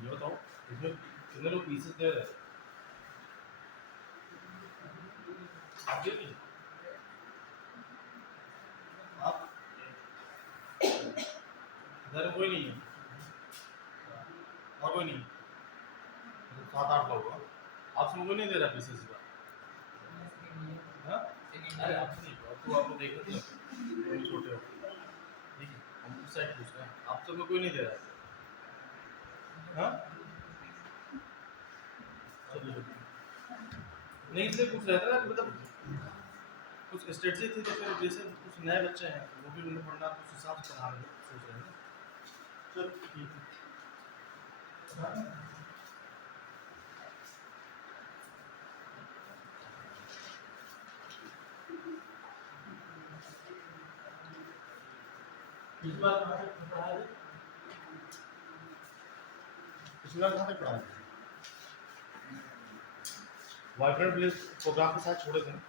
ये बताओ इसमें कितने लोग पीसेस दे रहे हैं? आप दे रही आप इधर कोई नहीं है और कोई नहीं, मतलब 7-8 लोग हो। आपसे कोई नहीं दे रहा पीसेस का? हाँ? अरे आपसे नहीं, तो आप लोग देख रहे थे तो छोटे हो, ठीक है, हम उस साइड पूछ रहे हैं, आपसे कोई नहीं दे रहा है। हाँ? चलिए, नहीं इसलिए पूछ रहा था ना कि मतलब कुछ स्ट्रेटजी थी, तो फिर जैसे कुछ नए बच्चे हैं वो भी उन्हें पढ़ना, तो उस हिसाब से पढ़ाने की सोच रहे हैं ना। चलो ठीक है। पिछली बार कहाँ तक पढ़ाया था? पिछली बार कहाँ तक पढ़ाया था? वाइब्रेंट विलेज प्रोग्राम के साथ छोड़े थे ना,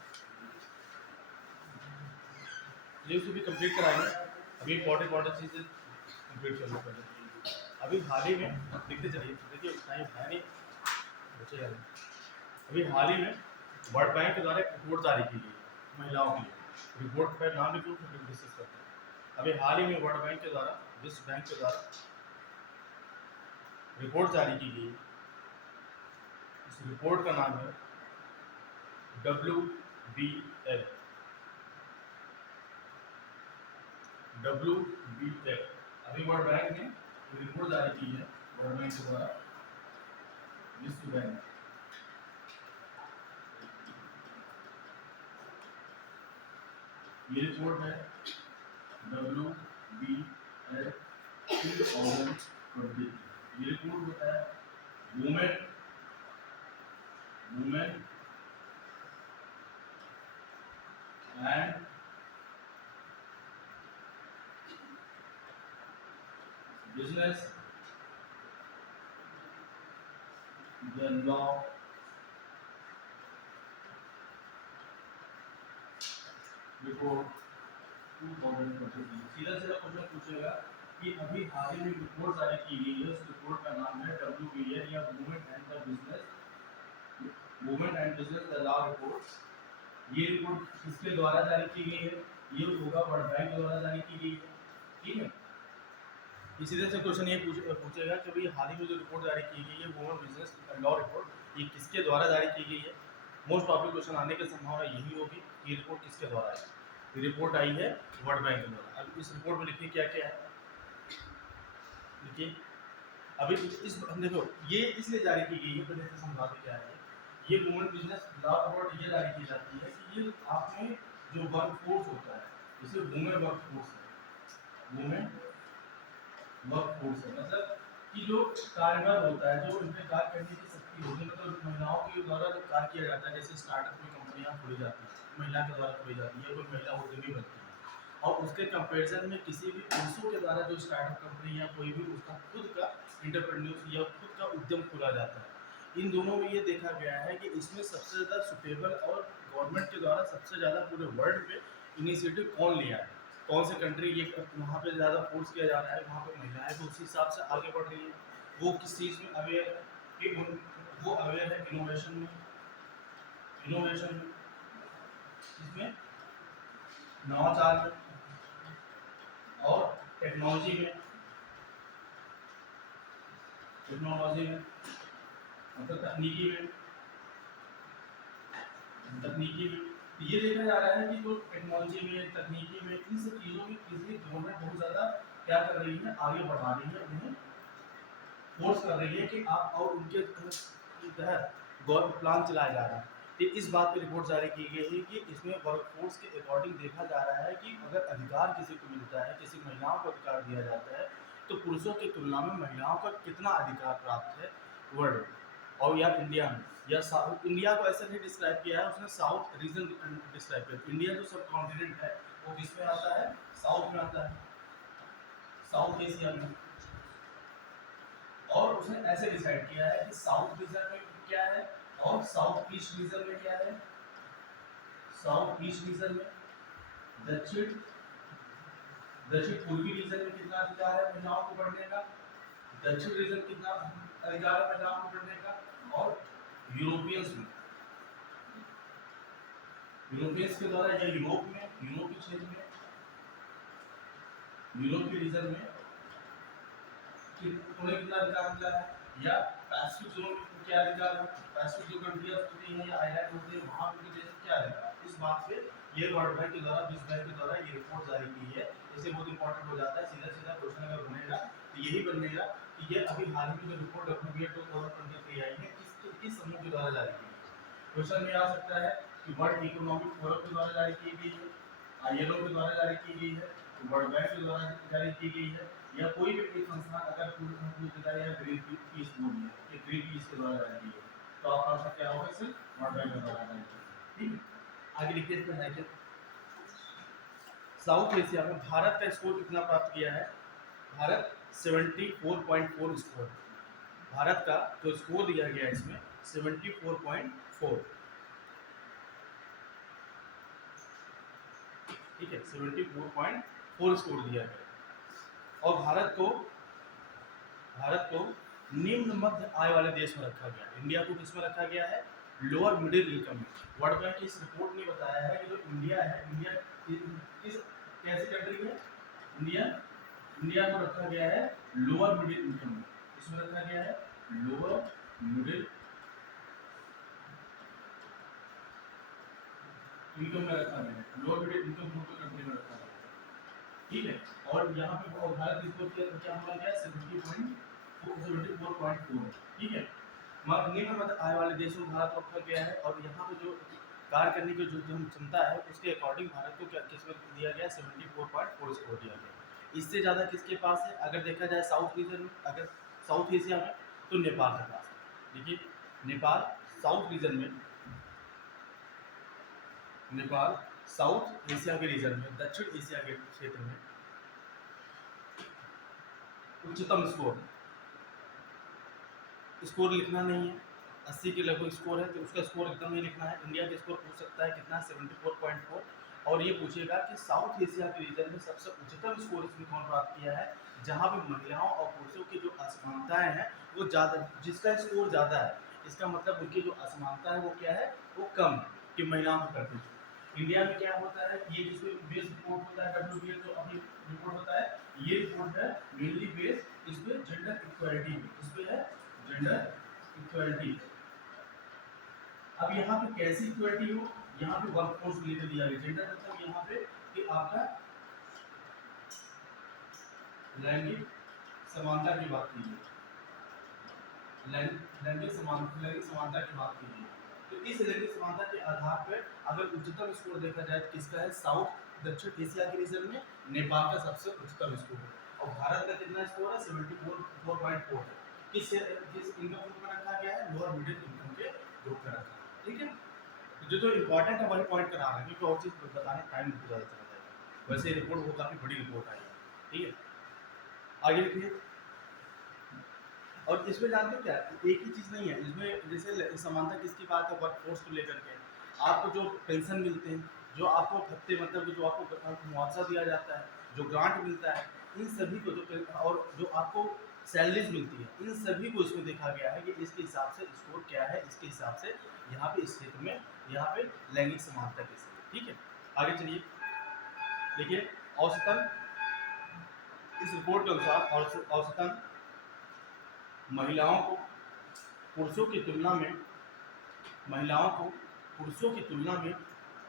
ये उसे भी कंप्लीट कराएंगे। अभी इंपॉर्टेंट चीज़ें कंप्लीट कर लो पहले। अभी हाल ही में लिखते चलिए, देखिए टाइम है नहीं, बचेगा नहीं। अभी हाल ही में वर्ल्ड बैंक के द्वारा एक रिपोर्ट जारी की गई है महिलाओं के लिए। रिपोर्ट पर नाम लिखूँ फिर डिस्कस करते हैं। अभी हाल ही में वर्ल्ड बैंक के द्वारा, विश्व बैंक के द्वारा रिपोर्ट जारी की गई है। इस रिपोर्ट का नाम है WBL। WBL अभी वर्ल्ड बैंक ने रिपोर्ट जारी की है, वर्ल्ड बैंक के द्वारा विश्व बैंक। ये रिपोर्ट है WBL 2020। ये रिपोर्ट होता है women women and business the law report 2023। सीधा सीधा क्वेश्चन पूछेगा कि अभी हाल ही में रिपोर्ट जारी की गई है, उस रिपोर्ट का नाम है WBL या women and business the law report. ये रिपोर्ट किसके द्वारा जारी की गई है? ये होगा वर्ल्ड बैंक के द्वारा जारी की गई है, ठीक है। इसी तरह से क्वेश्चन ये पूछेगा कि भाई हाल ही में जो रिपोर्ट जारी की गई है वुमेन बिजनेस लॉ रिपोर्ट, ये किसके द्वारा जारी की गई है? मोस्ट प्रॉब्लम क्वेश्चन आने की संभावना यही होगी कि रिपोर्ट किसके द्वारा आई। ये रिपोर्ट आई है वर्ल्ड बैंक के द्वारा। अब इस रिपोर्ट में लिखिए क्या क्या है, देखिए अभी इस देखो ये इसलिए जारी की गई है, पहले से समझा दें क्या है। ये वुमेन बिजनेस लॉ रिपोर्ट ये जारी की जाती है कि ये आपने जो वर्क फोर्स होता है, जैसे वुमेन वर्क फोर्स है, वुमेन वर्क फोर्स है, मतलब कि जो कार्यबल होता है, जो इनमें कार्य करने की शक्ति होती है, मतलब महिलाओं के द्वारा जो कार्य किया जाता है, जैसे स्टार्टअप में कंपनियां खोली जाती हैं महिला के द्वारा खोली जाती है, कोई महिला उद्यमी बनती है, और उसके कंपेरिजन में किसी भी पुरुषों के द्वारा जो स्टार्टअप कंपनी या कोई भी उसका खुद का इंटरप्रेन्योर या खुद का उद्यम खोला जाता है, इन दोनों में ये देखा गया है कि इसमें सबसे ज़्यादा सुटेबल और गवर्नमेंट के द्वारा सबसे ज़्यादा पूरे वर्ल्ड में इनिशिएटिव कौन लिया है, कौन से कंट्री ये वहाँ पे ज़्यादा फोर्स किया जा रहा है, वहाँ पे महिलाएं भी उसी हिसाब से आगे बढ़ रही है। वो किस चीज़ में अवेयर है कि वो अवेयर है इनोवेशन में, इसमें नवाचार में और टेक्नोलॉजी में मतलब तकनीकी में ये देखा जा रहा है कि जो टेक्नोलॉजी में तकनीकी में इन सब चीज़ों में किसी गवर्नमेंट बहुत ज़्यादा क्या कर रही है, आगे बढ़ा रही है, उन्हें फोर्स कर रही है कि आप और उनके तहत गवर्नमेंट प्लान चलाया जा रहा है। तो इस बात पर रिपोर्ट जारी की गई है कि इसमें वर्कफोर्स के अकॉर्डिंग देखा जा रहा है कि अगर अधिकार किसी को मिलता है, किसी महिलाओं को अधिकार दिया जाता है, तो पुरुषों की तुलना में महिलाओं का कितना अधिकार प्राप्त है वर्ल्ड और या इंडिया में, या साउथ इंडिया को ऐसा नहीं डिस्क्राइब किया है उसने, साउथ रीजन डिस्क्राइब किया। इंडिया जो सब कॉन्टिनेंट है वो किस में आता है? साउथ में आता है, साउथ एशिया में। और उसने ऐसे डिसाइड किया है कि साउथ रीजन में क्या है और साउथ ईस्ट रीजन में क्या है। साउथ ईस्ट रीजन में दक्षिण दक्षिण पूर्वी रीजन में कितना अधिकार है महिलाओं को बढ़ने का, दक्षिण रीजन कितना अधिकार है महिलाओं को पढ़ने का, और यूरोपियंस में, यूरोपियंस के द्वारा या यूरोप में, यूरोप के क्षेत्र में, यूरोप के रीजन में उन्हें कितना अधिकार मिला है, या पैसिफिक जोन में क्या अधिकार है, पैसिफिक जो कंट्रियां होती हैं या आइलैंड होते हैं वहां पे जैसे क्या है, इस बात पे ये वर्ल्ड बैंक के द्वारा, विश्व बैंक के द्वारा ये रिपोर्ट जारी की है। इससे बहुत इंपॉर्टेंट हो जाता है, सीधा सीधा क्वेश्चन अगर बनेगा तो यही बनेगा कि ये अभी हाल ही में जो रिपोर्ट WBA 2023 आई है किस समूह के द्वारा जारी की है। क्वेश्चन में आ सकता है कि वर्ल्ड इकोनॉमिक फोरम के द्वारा जारी की गई है, ILO के द्वारा जारी की गई है, वर्ल्ड बैंक के द्वारा जारी की गई है, या कोई भी एक संस्थान अगर पूछता है ग्रीन पीस बोली है कि ग्रीन पीस के द्वारा जारी की है, तो आपका आंसर क्या होगा, सिर्फ वर्ल्ड बैंक के द्वारा जारी की है। ठीक है, आगे लिखिए इसमें है कि साउथ एशिया में भारत का स्कोर कितना प्राप्त किया है। भारत 74.4 स्कोर, भारत का जो स्कोर दिया गया है इसमें 74.4, ठीक है, 74.4 स्कोर दिया गया। और भारत को निम्न मध्य आय वाले देश में रखा गया है। इंडिया को किसमें रखा गया है, लोअर मिडिल इनकम में। वर्ल्ड बैंक की इस रिपोर्ट ने बताया है कि जो इंडिया है, इंडिया किस कैसी कंट्री है, इंडिया को रखा गया है लोअर मिडिल इनकम में। इसमें रखा गया है लोअर मिडिल इनकम में रखा गया है, लोअर मिडिल इनकम ग्रुप की कंट्री में रखा गया है। ठीक है, और यहाँ पे भारत स्कोर क्या हुआ गया 74.4, ठीक है। निम्न मध्य आय वाले देशों में भारत को रखा गया है, और यहाँ पे जो कार्य करने की जो क्षमता है उसके अकॉर्डिंग भारत को क्या किस में दिया गया 74.4 स्कोर दिया गया। इससे ज़्यादा किसके पास है, अगर देखा जाए साउथ रीजन में, अगर साउथ एशिया में, तो नेपाल के पास है। देखिए नेपाल साउथ रीजन में, नेपाल साउथ एशिया के रीजन में, दक्षिण एशिया के क्षेत्र में उच्चतम स्कोर लिखना नहीं है, 80 के लगभग स्कोर है तो उसका स्कोर एकदम नहीं लिखना है। इंडिया के स्कोर पूछ सकता है कितना 74.4, और ये पूछेगा कि साउथ एशिया के रीजन में सबसे उच्चतम स्कोर इसने कौन प्राप्त किया है, जहाँ पे महिलाओं और पुरुषों की जो असमानताएं हैं वो ज़्यादा, जिसका स्कोर ज़्यादा है इसका मतलब उनकी जो असमानता है वो क्या है, वो कम है कि महिलाओं को करते हैं। इंडिया में क्या होता है, ये जिसमें बेस रिपोर्ट होता है WBA जो अभी रिपोर्ट होता है, ये रिपोर्ट है मेनली बेस इस पे जेंडर इक्वालिटी पे, इस पे है जेंडर इक्वालिटी। अब यहाँ पे कैसी इक्वालिटी हो, यहाँ पे वर्कफोर्स रिलेटेड दिया गया, जेंडर मतलब यहाँ पे कि आपका लैंगिक समानता की बात की है, लैंगिक समानता की बात की है। तो इस लैंगिक समानता के आधार पर अगर उच्चतम स्कोर देखा जाए तो किसका है, साउथ दक्षिण एशिया के रीजन में नेपाल का सबसे उच्चतम स्कोर है, और भारत का कितना स्कोर है 74.4 है। किस इनकम ग्रुप में रखा गया है, लोअर मिडिल इनकम के ग्रुप में रखा है। ठीक है, जो इम्पोर्टेंट है वही पॉइंट करा रहा है, क्योंकि और चीज़ बताने टाइम बहुत ज़्यादा चला जाएगा। वैसे रिपोर्ट वो काफ़ी बड़ी रिपोर्ट आई है। ठीक है, आगे लिखिए। और इसमें जानते हो क्या, एक ही चीज़ नहीं है इसमें, जैसे समानता किसकी बात है, वर्कफोर्स को लेकर के, आपको जो पेंशन मिलते हैं, जो आपको भत्ते मतलब जो आपको मुआवजा दिया जाता है, जो ग्रांट मिलता है, इन सभी को जो, और जो आपको सैलरीज मिलती है, इन सभी को इसमें देखा गया है कि इसके हिसाब से स्कोर क्या है, इसके हिसाब से यहाँ पे इस क्षेत्र में यहाँ पे लैंगिक समानता कैसे है। ठीक है, आगे चलिए। देखिए औसतन इस रिपोर्ट के अनुसार औसतन महिलाओं को पुरुषों की तुलना में,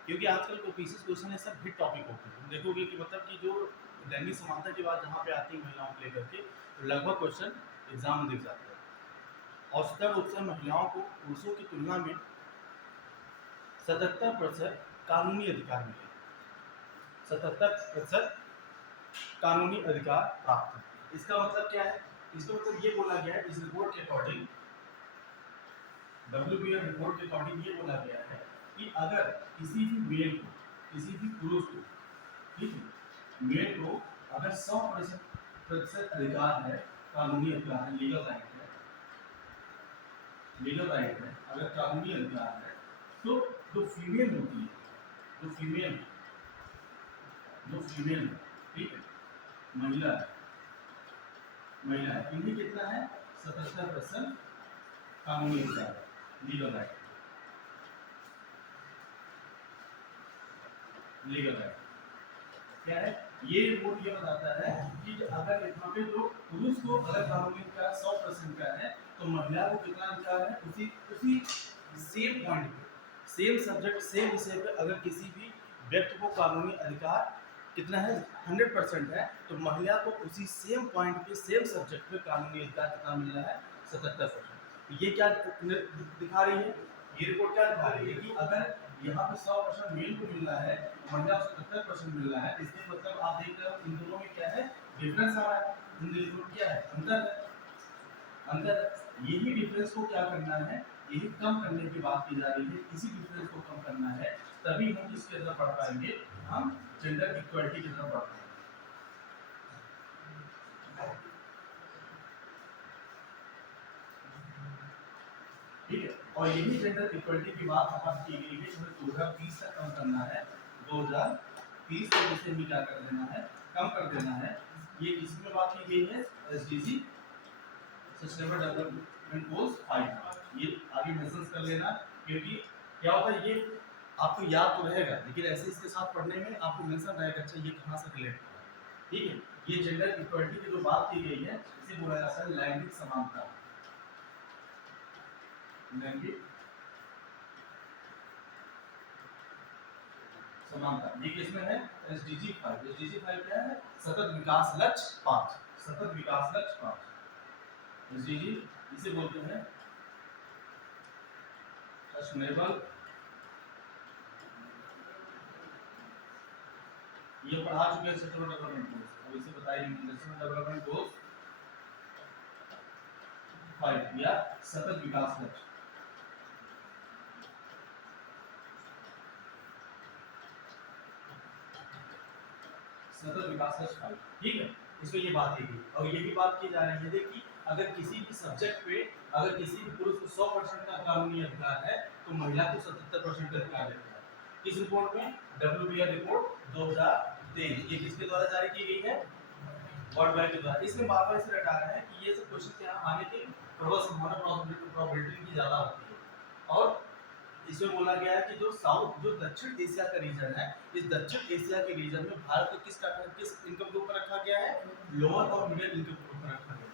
क्योंकि आजकल को पीसीएस क्वेश्चन है सब हिट टॉपिक होते हैं, देखोगे कि मतलब कि जो लैंगिक समानता की बात जहाँ पे आती है महिलाओं को लेकर के, तो लगभग क्वेश्चन एग्जाम में दिख जाता है। औसतन रूप से महिलाओं को पुरुषों की तुलना में 77% कानूनी अधिकार मिले, 77% कानूनी अधिकार प्राप्त है। इसका मतलब क्या है, इसका मतलब ये बोला गया है, इस रिपोर्ट के अकॉर्डिंग, WBA रिपोर्ट के अकॉर्डिंग ये बोला गया है कि अगर किसी भी मेल को, किसी भी पुरुष को, ठीक है, मेल को अगर 100% अधिकार है, कानूनी अधिकार है, लीगल राइट है, अगर कानूनी अधिकार है, तो जो फीमेल होती है, जो फीमेल ठीक है, महिला है, इन्हें कितना है 77% कानूनी अधिकार है, लीगल राइट, लीगल राइट क्या है? ये रिपोर्ट ये बताता है कि अगर यहाँ पे जो पुरुष को अगर कानूनी अधिकार 100% का है तो महिला को कितना अधिकार है? उसी उसी सेम पॉइंट पे, सेम सब्जेक्ट, सेम विषय पे अगर किसी भी व्यक्ति को कानूनी अधिकार कितना है? 100% है, तो महिला को उसी सेम पॉइंट पे, सेम सब्जेक्ट पे कानूनी अधिकार कितना मिल रहा है? 77%। ये क्या दिखा रही है? ये रिपोर्ट क्या दिखा रही है कि अगर यहाँ पे 100% मेल को मिल रहा है, महिला को 77% मिल रहा है, इसके मतलब आप देख रहे हो इन दोनों में क्या है? डिफरेंस आ रहा है। इन दोनों में क्या है? अंतर है, अंतर है। यही डिफरेंस को क्या करना है? यही कम करने की बात की जा रही है। इसी डिफरेंस को कम करना है, तभी हम किसके तरफ बढ़ पाएंगे? हम जेंडर इक्वालिटी की तरफ बढ़ पाएंगे। ठीक है, और यही जेंडर इक्वलिटी की बात हमारी की गई है, हमें 2030 तक कम करना है। 2030 तक इसे भी क्या कर देना है? कम कर देना है। ये इसमें बात की गई है एसडीजी सस्टेनेबल डेवलपमेंट गोल्स 5। ये आगे मेंशन कर लेना, क्योंकि क्या होता है, ये आपको याद तो रहेगा, लेकिन ऐसे इसके साथ पढ़ने में आपको मेंशन रहेगा, अच्छा ये कहाँ से रिलेट होगा। ठीक है, ये जेंडर इक्वलिटी की जो बात की गई है, इसे बोला जाता है लैंगिक समानता। लैंगिक समानता, ये किसमें है? एसडीजी 5। एसडीजी 5 क्या है? सतत विकास लक्ष्य 5। सतत विकास लक्ष्य 5 एसडीजी, इसे बोलते हैं सस्टेनेबल, ये पढ़ा चुके हैं सस्टेनेबल डेवलपमेंट गोल्स, अब इसे बताइए सस्टेनेबल डेवलपमेंट गोल्स 5 या सतत विकास लक्ष्य। सतत विकास लक्ष्य 5, ठीक है, इसमें ये बात है। और ये भी बात की जा रही है कि अगर किसी भी सब्जेक्ट पे अगर किसी भी पुरुष को 100% का कानूनी अधिकार है, तो महिला को 77% का अधिकार है। किस रिपोर्ट में? WBR report 2023। ये किसके द्वारा जारी की गई है? वर्ल्ड बैंक के द्वारा। इसमें बार बार इसे रटा रहे हैं कि ये सब क्वेश्चन यहाँ आने की प्रबल संभावना, प्रोबेबिलिटी की ज़्यादा होती है। और इसमें बोला गया है कि जो दक्षिण एशिया का रीजन है, इस दक्षिण एशिया के रीजन में भारत को किस इनकम ग्रुप पर रखा गया है? लोअर और मिडिल इनकम ग्रुप पर रखा गया है।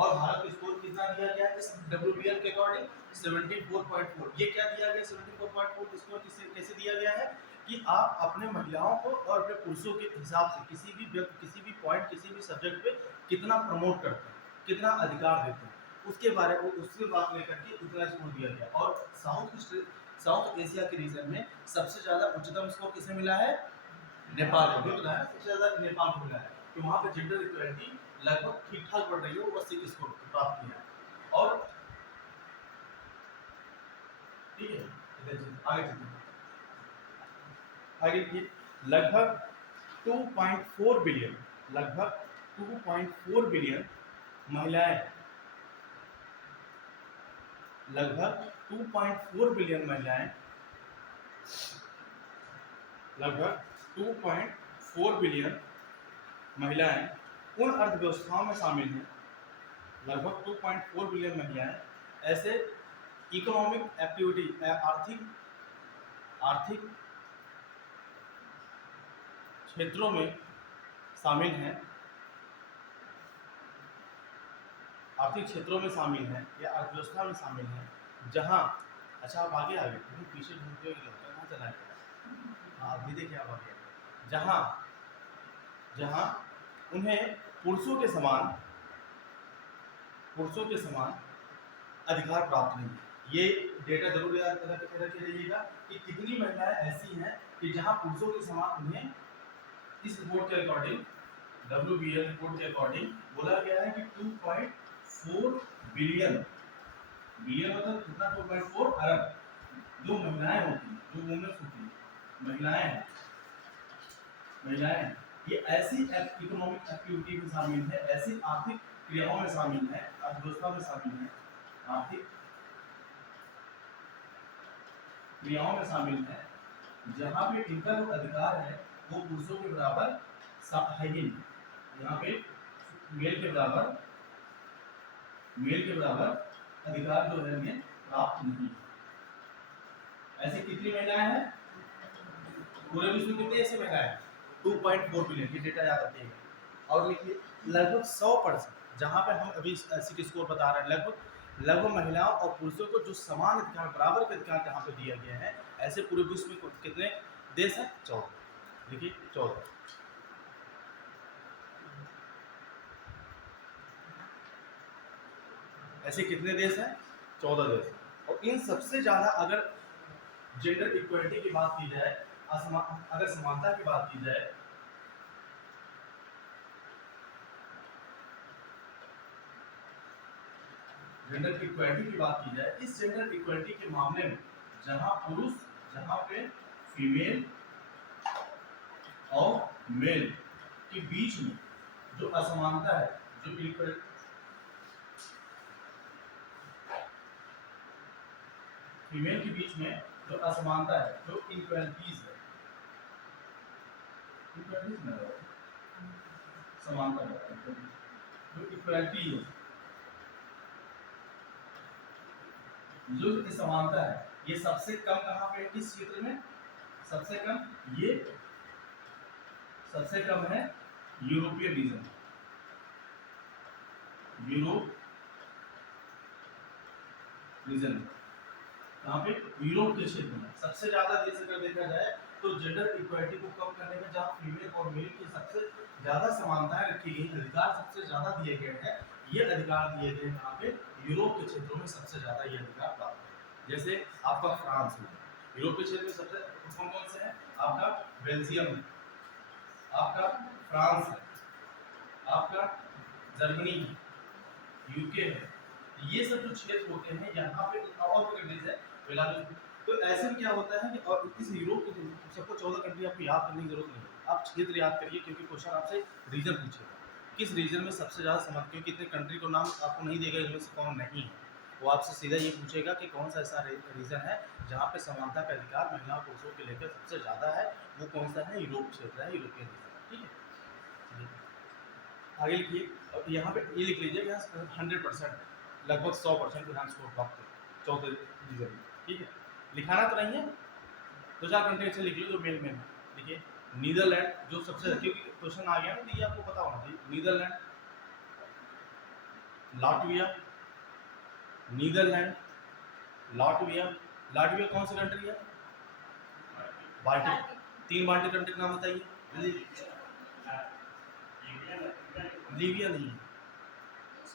और भारत को स्कोर कितना दिया गया है इस WBL के अकॉर्डिंग? 74.4। ये क्या दिया गया? 74.4 स्कोर कैसे दिया गया है कि आप अपने महिलाओं को और अपने पुरुषों के हिसाब से किसी भी व्यक्ति, किसी भी पॉइंट, किसी भी सब्जेक्ट पे कितना प्रमोट करते हैं, कितना अधिकार देते हैं, उसके बारे में उससे बात लेकर के उतना स्कोर दिया गया। और साउथ एशिया के रीजन में सबसे ज्यादा उच्चतम स्कोर किसे मिला है? नेपाल को भी मिला है, सबसे ज्यादा नेपाल को मिला है। तो वहां पे जेंडर इक्वालिटी लगभग ठीक ठाक बढ़ रही है, वो 80 स्कोर प्राप्त किया है। और ठीक है, आगे चलते आगे ये लगभग 2.4 बिलियन, लगभग 2.4 बिलियन महिलाएं, लगभग 2.4 बिलियन महिलाएं, लगभग 2.4 बिलियन महिलाएं उन अर्थव्यवस्थाओं में शामिल हैं। लगभग 2.4 बिलियन महिलाएं ऐसे इकोनॉमिक एक्टिविटी, आर्थिक क्षेत्रों में शामिल हैं, आर्थिक क्षेत्रों में शामिल हैं या अर्थव्यवस्था में शामिल हैं, जहां, अच्छा आप आगे तुम पीछे घूमते हुए लगता कहाँ चला गया? आप भी देखिए, आप आगे, जहां उन्हें पुरुषों के समान अधिकार प्राप्त नहीं है। ये डेटा जरूर याद रखे रहिएगा कि कितनी महिलाएं ऐसी हैं कि जहां पुरुषों के समान उन्हें इस रिपोर्ट के अकॉर्डिंग, WBL रिपोर्ट के अकॉर्डिंग बोला गया है कि 2.4 बिलियन, बिलियन मतलब कितना? 2.4 अरब जो महिलाएं होती हैं, जो वुमेन्स होती हैं, महिलाएं ये ऐसी इकोनॉमिक एक्टिविटी में शामिल है, ऐसी आर्थिक क्रियाओं में शामिल है, अर्थव्यवस्था में शामिल है, आर्थिक क्रियाओं में शामिल है, जहाँ पे इनका जो अधिकार है वो पुरुषों के बराबर है ही नहीं। यहाँ पे मेल के बराबर मेल के बराबर अधिकार जो है हमें प्राप्त नहीं है। ऐसी कितनी महिलाएं हैं पूरे विश्व में, कितनी ऐसी महिलाएं हैं? 2.4 बिलियन, ये डेटा याद रखिएगा। और लिखिए लगभग 100%, जहां पे हम अभी ऐसी स्कोर बता रहे हैं, लगभग महिलाओं और पुरुषों को जो समान अधिकार, बराबर के अधिकार जहाँ पे दिया गया है, ऐसे पूरे विश्व में कितने देश हैं? 14। देखिए 14। ऐसे कितने देश हैं? 14 देश। और इन सबसे ज्यादा अगर जेंडर इक्वलिटी की बात की जाए, अगर समानता की बात की जाए, जेंडर इक्वलिटी की बात की जाए, इस जेंडर इक्वलिटी के मामले में जहां पे फीमेल और मेल के बीच में जो असमानता है, जो फीमेल के बीच में जो असमानता है, जो इनइक्वालिटीज है, समानता है, जो इक्वालिटी है, जो समानता है, ये सबसे कम कहाँ पे? इस क्षेत्र में सबसे कम, ये सबसे कम है यूरोपियन रीजन, यूरोप रीजन। कहाँ पे? यूरोप के क्षेत्र में सबसे ज्यादा देश अगर देखा जाए तो जेंडर इक्वालिटी को कम करने में, जहाँ फीमेल और मेल की सबसे ज्यादा समानताएं रखी गई, अधिकार सबसे ज्यादा दिए गए हैं, ये अधिकार दिए गए कहाँ पे? यूरोप के क्षेत्रों में सबसे ज्यादा ये अधिकार प्राप्त है। जैसे आपका फ्रांस है, यूरोप के क्षेत्र में सबसे कौन कौन से है? आपका बेल्जियम है, आपका फ्रांस है, आपका जर्मनी है, यूके है, ये सब जो क्षेत्र होते हैं यहाँ पे, और कंट्रीज है बेलारूस। तो ऐसे में क्या होता है कि, और इस यूरोप के सबको 14 कंट्री आपको याद करने की जरूरत नहीं है, आप क्षेत्र याद करिए, क्योंकि क्वेश्चन आपसे रीजन पूछेगा, किस रीजन में सबसे ज़्यादा समानता, क्योंकि इतने कंट्री को नाम आपको नहीं देगा इनमें से कौन नहीं है, वो आपसे सीधा ये पूछेगा कि कौन सा ऐसा रीजन है जहाँ पे समानता का अधिकार महिलाओं पुरुषों के लेकर सबसे ज़्यादा है, वो कौन सा है? यूरोप क्षेत्र है, यूरोपियन रीजन। ठीक है, आगे लिखिए। अब यहाँ पे ये लिख लीजिए कि 100%, लगभग 100% को यहाँ स्कोर प्राप्त है 14 रीजन। ठीक है, लिखाना तो नहीं है, दो चार कंट्री अच्छे लिख लो जो मेन मेन है। देखिए नीदरलैंड, जो सबसे, क्योंकि क्वेश्चन आ गया ना, तो ये आपको पता होना चाहिए। Netherlands, Latvia, Netherlands, Latvia. Latvia कौन सी कंट्री है? बाल्टिक। 3 बाल्टिक कंट्री का नाम बताइए। लीबिया नहीं है,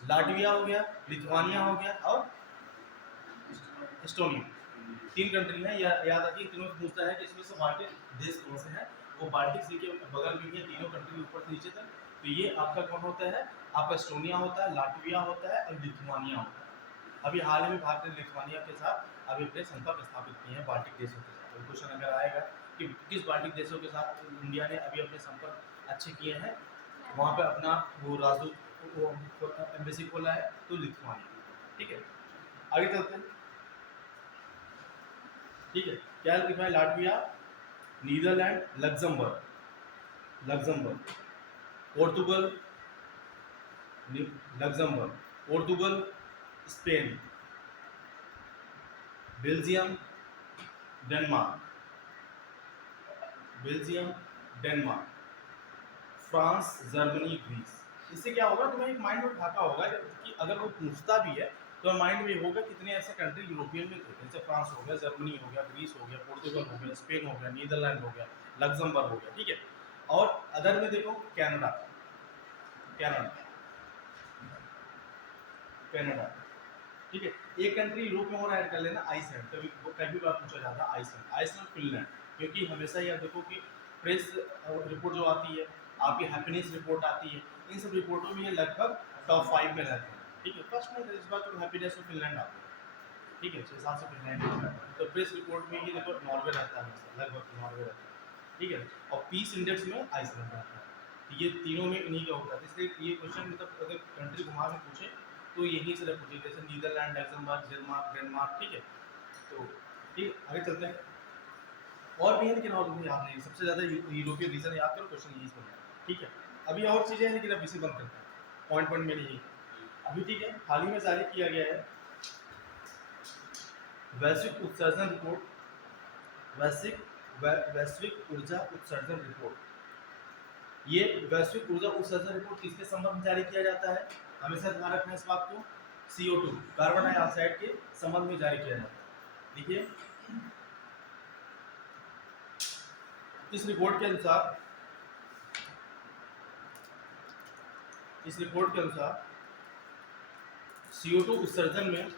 लाटविया हो गया, लिथुआनिया हो गया और एस्टोनिया। 3 कंट्री है, याद रखिए। तीनों से पूछता है कि इसमें से बाल्टिक देश कौन से हैं, वो बाल्टिक सी के बगल में ही है, तीनों कंट्री ऊपर से नीचे तक। तो ये आपका कौन होता है? आपका एस्टोनिया होता है, लाटविया होता है और लिथुआनिया होता है। अभी हाल ही में भारत ने लिथुआनिया के साथ अभी अपने संपर्क स्थापित किए हैं बाल्टिक देशों के साथ। तो क्वेश्चन अगर आएगा कि किस बाल्टिक देशों के साथ इंडिया ने अभी अपने संपर्क अच्छे किए हैं, वहाँ पे अपना वो राजदूत एम्बेसी खोला है, तो लिथुआनिया। ठीक है, आगे चलते हैं। ठीक है, क्या लिखा है? Latvia, Netherlands, Luxembourg, Portugal, Luxembourg, Portugal, Spain, Belgium, Denmark, France, Germany, Greece. इससे क्या होगा, तुम्हें एक माइंड में ढाका होगा कि अगर वो पूछता भी है तो माइंड में होगा कितने ऐसे कंट्री यूरोपियन में थे, जैसे फ्रांस हो गया, जर्मनी हो गया, ग्रीस हो गया, पोर्तुगल हो गया, स्पेन हो गया, नीदरलैंड हो गया, लग्जमबर्ग हो गया। ठीक है, और अदर में देखो कनाडा, ठीक है। एक कंट्री यूरोप में और ऐड कर लेना, आइसलैंड। कभी बार पूछा जाता है आइसलैंड, फिनलैंड, क्योंकि हमेशा याद देखो कि प्रेस रिपोर्ट जो आती है, आपकी हैप्पीनेस रिपोर्ट आती है, इन सब रिपोर्टों में ये लगभग टॉप 5 में रहते हैं। ठीक है, फर्स्ट में इस बार तो हैप्पीनेस और फिनलैंड आता है। ठीक है, 6-7 से फिनलैंड आता है। तो प्रेस रिपोर्ट में ये देखो नॉर्वे रहता है, लगभग नॉर्वे रहता है। ठीक है, और पीस इंडेक्स में आइसलैंड रहता है। ये तीनों में इन्हीं का होता है, इसलिए ये क्वेश्चन मतलब अगर कंट्री घुमा के पूछे तो यही से पूछे, जैसे नीदरलैंड, लग्जमबर्ग, डेनमार्क। ठीक है, तो ठीक, आगे चलते हैं। और भी है लेकिन और मुझे याद नहीं, सबसे ज़्यादा यूरोपियन रीजन याद करो, क्वेश्चन यही सुनना है। ठीक है, अभी और चीज़ें हैं लेकिन अब इसे बंद करते हैं, पॉइंट में नहीं। अभी ठीक है, हाल ही में जारी किया गया है वैश्विक उत्सर्जन रिपोर्ट, वैश्विक ऊर्जा उत्सर्जन रिपोर्ट। ये वैश्विक ऊर्जा उत्सर्जन रिपोर्ट किसके संबंध में जारी किया जाता है, हमेशा ध्यान रखना है इस बात को, CO2 कार्बन डाइऑक्साइड के संबंध में जारी किया जाता है। देखिए इस रिपोर्ट के अनुसार CO2 उत्सर्जन में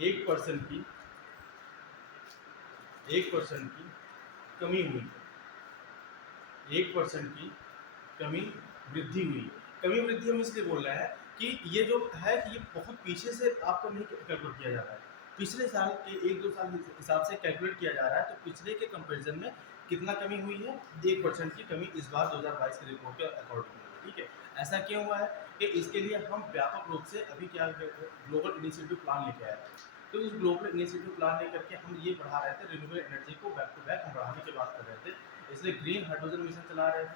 1% की कमी हुई, 1% की कमी वृद्धि हुई। कमी वृद्धि हम इसलिए बोल रहे हैं कि ये जो है कि ये बहुत पीछे से आपको नहीं कैलकुलेट किया जा रहा है, पिछले साल के 1-2 साल के हिसाब से कैलकुलेट किया जा रहा है। तो पिछले के कंपैरिजन में कितना कमी हुई है, 1% की कमी इस बार 2022 की रिपोर्ट के अकॉर्डिंग हुई है। ठीक है, ऐसा क्यों हुआ है कि इसके लिए हम व्यापक रूप से अभी क्या ग्लोबल इनिशिएटिव प्लान लेके आए थे। तो उस ग्लोबल इनिशिएटिव प्लान लेकर के हम ये बढ़ा रहे थे, रिन्यूएबल एनर्जी को बैक टू बैक हम बढ़ाने की बात कर रहे थे, इसलिए ग्रीन हाइड्रोजन मिशन चला रहे थे।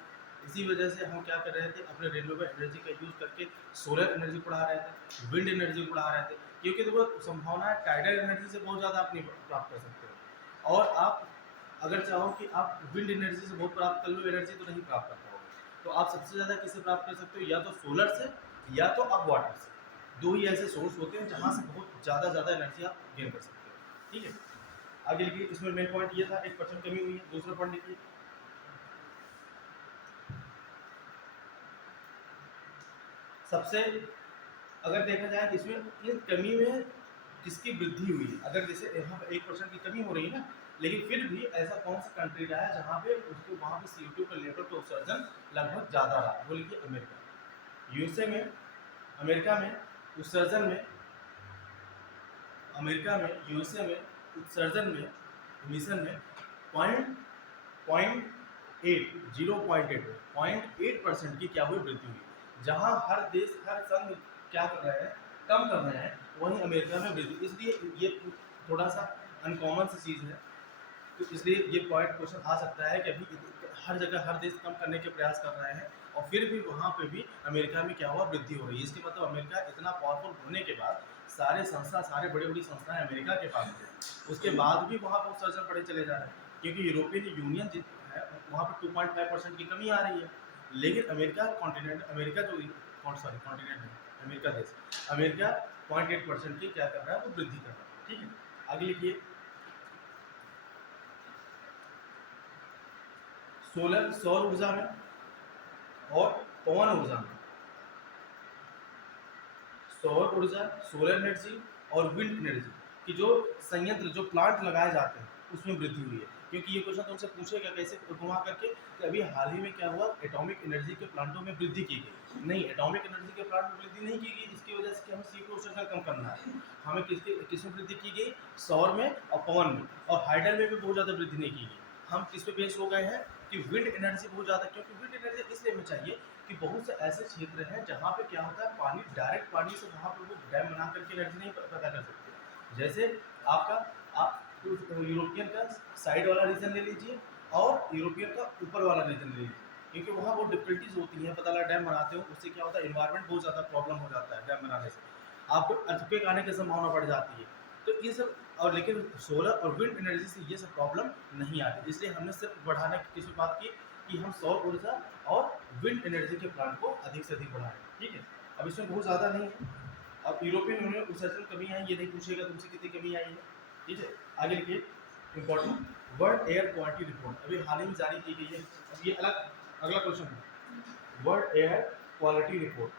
इसी वजह से हम क्या कर रहे थे, अपने रिन्यूएबल एनर्जी का यूज़ करके सोलर एनर्जी बढ़ा रहे थे, विंड एनर्जी बढ़ा रहे थे, क्योंकि देखो संभावना है टाइडल एनर्जी से बहुत ज़्यादा आप नहीं प्राप्त कर सकते हो, और आप अगर चाहो कि आप विंड एनर्जी से बहुत प्राप्त कर लो एनर्जी तो नहीं प्राप्त कर पाओगे। तो आप सबसे ज़्यादा किससे प्राप्त कर सकते हो, या तो सोलर से या तो आप वाटर से। दो ही ऐसे सोर्स होते हैं जहाँ से बहुत ज़्यादा एनर्जी आप गेन कर सकते हो। ठीक है, आगे लिखिए, इसमें मेन पॉइंट ये था 1% कमी हुई है। दूसरा पॉइंट लिखिए, सबसे अगर देखा जाए तो इसमें इन कमी में किसकी वृद्धि हुई है। अगर जैसे यहाँ पर 1% की कमी हो रही है ना, लेकिन फिर भी ऐसा कौन सा कंट्री रहा है जहाँ पे उसको वहाँ पे CO2 का लेवल का उत्सर्जन लगभग ज़्यादा रहा, वो लिखिए अमेरिका। यूएसए में, अमेरिका में उत्सर्जन में, यूएसए में उत्सर्जन में, मिशन में 0.8% की क्या हुई, वृद्धि हुई। जहाँ हर देश, हर संघ क्या कर रहे हैं, कम कर रहे हैं, वहीं अमेरिका में वृद्धि। इसलिए ये थोड़ा सा अनकॉमन सी चीज़ है, तो इसलिए ये पॉइंट क्वेश्चन आ सकता है कि अभी हर जगह हर देश कम करने के प्रयास कर रहे हैं और फिर भी वहाँ पे भी अमेरिका में क्या हुआ, वृद्धि हो रही है। इसके मतलब अमेरिका इतना पावरफुल होने के बाद सारे संस्था, सारे बड़ी बड़ी संस्थाएं अमेरिका के पास थे, उसके बाद भी वहाँ पर उत्सर्जन बढ़े चले जा रहे हैं, क्योंकि यूरोपियन यूनियन है वहाँ पर 2.5% की कमी आ रही है, लेकिन अमेरिका कॉन्टिनेंट, अमेरिका जो कॉन्टिनेंट है, अमेरिका देश, अमेरिका 0.8% की क्या कर रहा है, वो वृद्धि कर रहा है। ठीक है, आगे लिखिए, सौर ऊर्जा में और पवन ऊर्जा में, सौर ऊर्जा, सोलर एनर्जी और विंड एनर्जी की जो संयंत्र, जो प्लांट लगाए जाते हैं उसमें वृद्धि हुई है। क्योंकि ये क्वेश्चन तुमसे पूछेगा कैसे घुमा करके कि अभी हाल ही में क्या हुआ, एटॉमिक एनर्जी के प्लांटों में वृद्धि की गई। नहीं, एटॉमिक एनर्जी के प्लांट में वृद्धि नहीं की गई, जिसकी वजह से हमें CO2 उत्सर्जन कम करना है। हमें किसमें वृद्धि की गई, सौर में और पवन में, और हाइडल में भी बहुत ज़्यादा वृद्धि नहीं की गई। हम किस पे बेस हो गए हैं कि विंड एनर्जी बहुत ज़्यादा, क्योंकि विंड एनर्जी इसलिए हमें चाहिए कि बहुत से ऐसे क्षेत्र हैं जहाँ पे क्या होता है, पानी डायरेक्ट पानी से वहाँ पर वो डैम बना करके एनर्जी नहीं पैदा कर सकते। जैसे आप यूरोपियन का साइड वाला रीजन ले लीजिए और यूरोपियन का ऊपर वाला रीजन ले लीजिए, क्योंकि वहाँ बहुत डिफिकल्टीज होती हैं, पता लगा डैम बनाते हो उससे क्या होता है, इन्वायरमेंट बहुत ज़्यादा प्रॉब्लम हो जाता है डैम बनाने से, आपको अर्थक्वेक आने की संभावना बढ़ जाती है। तो ये सब, और लेकिन सोलर और विंड एनर्जी से ये सब प्रॉब्लम नहीं आती, इसलिए हमने सिर्फ बढ़ाने की किस बात की कि हम सौर ऊर्जा और विंड एनर्जी के प्लांट को अधिक से अधिक बढ़ाएं। ठीक है, अब इसमें बहुत ज़्यादा नहीं है। अब यूरोपियन यूनियन उत्सर्जन कमी आई, ये नहीं पूछेगा तुमसे कितनी कमी आई है। ठीक है, आगे लिखिए, important world air quality report अभी हाल ही में जारी की गई है। अब ये अगला क्वेश्चन है, world air quality report.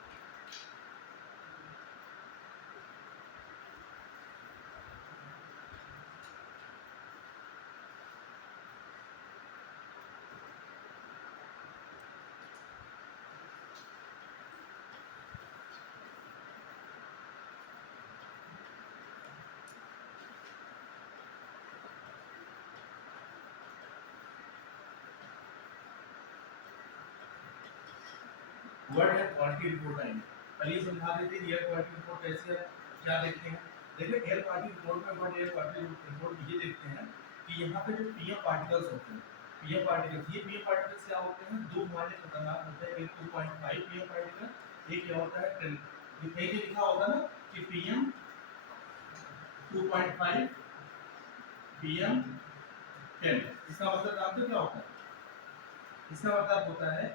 World air quality report आएंगे, पहले समझा देते हैं एयर क्वालिटी रिपोर्ट कैसे है, क्या देखते हैं। देखिए एयर क्वालिटी रिपोर्ट में, वर्ल्ड एयर क्वालिटी रिपोर्ट ये देखते हैं कि यहाँ पे जो PM पार्टिकल्स होते हैं, पीएम पार्टिकल्स, ये पीएम पार्टिकल्स क्या होते हैं, दो वाले खतरनाक होते हैं, एक 2.5 पीएम पार्टिकल, एक क्या होता है 10। ये कहीं पे लिखा होगा ना कि पीएम 2.5 पीएम 10, इसका मतलब जानते हो क्या होता है? इसका मतलब होता है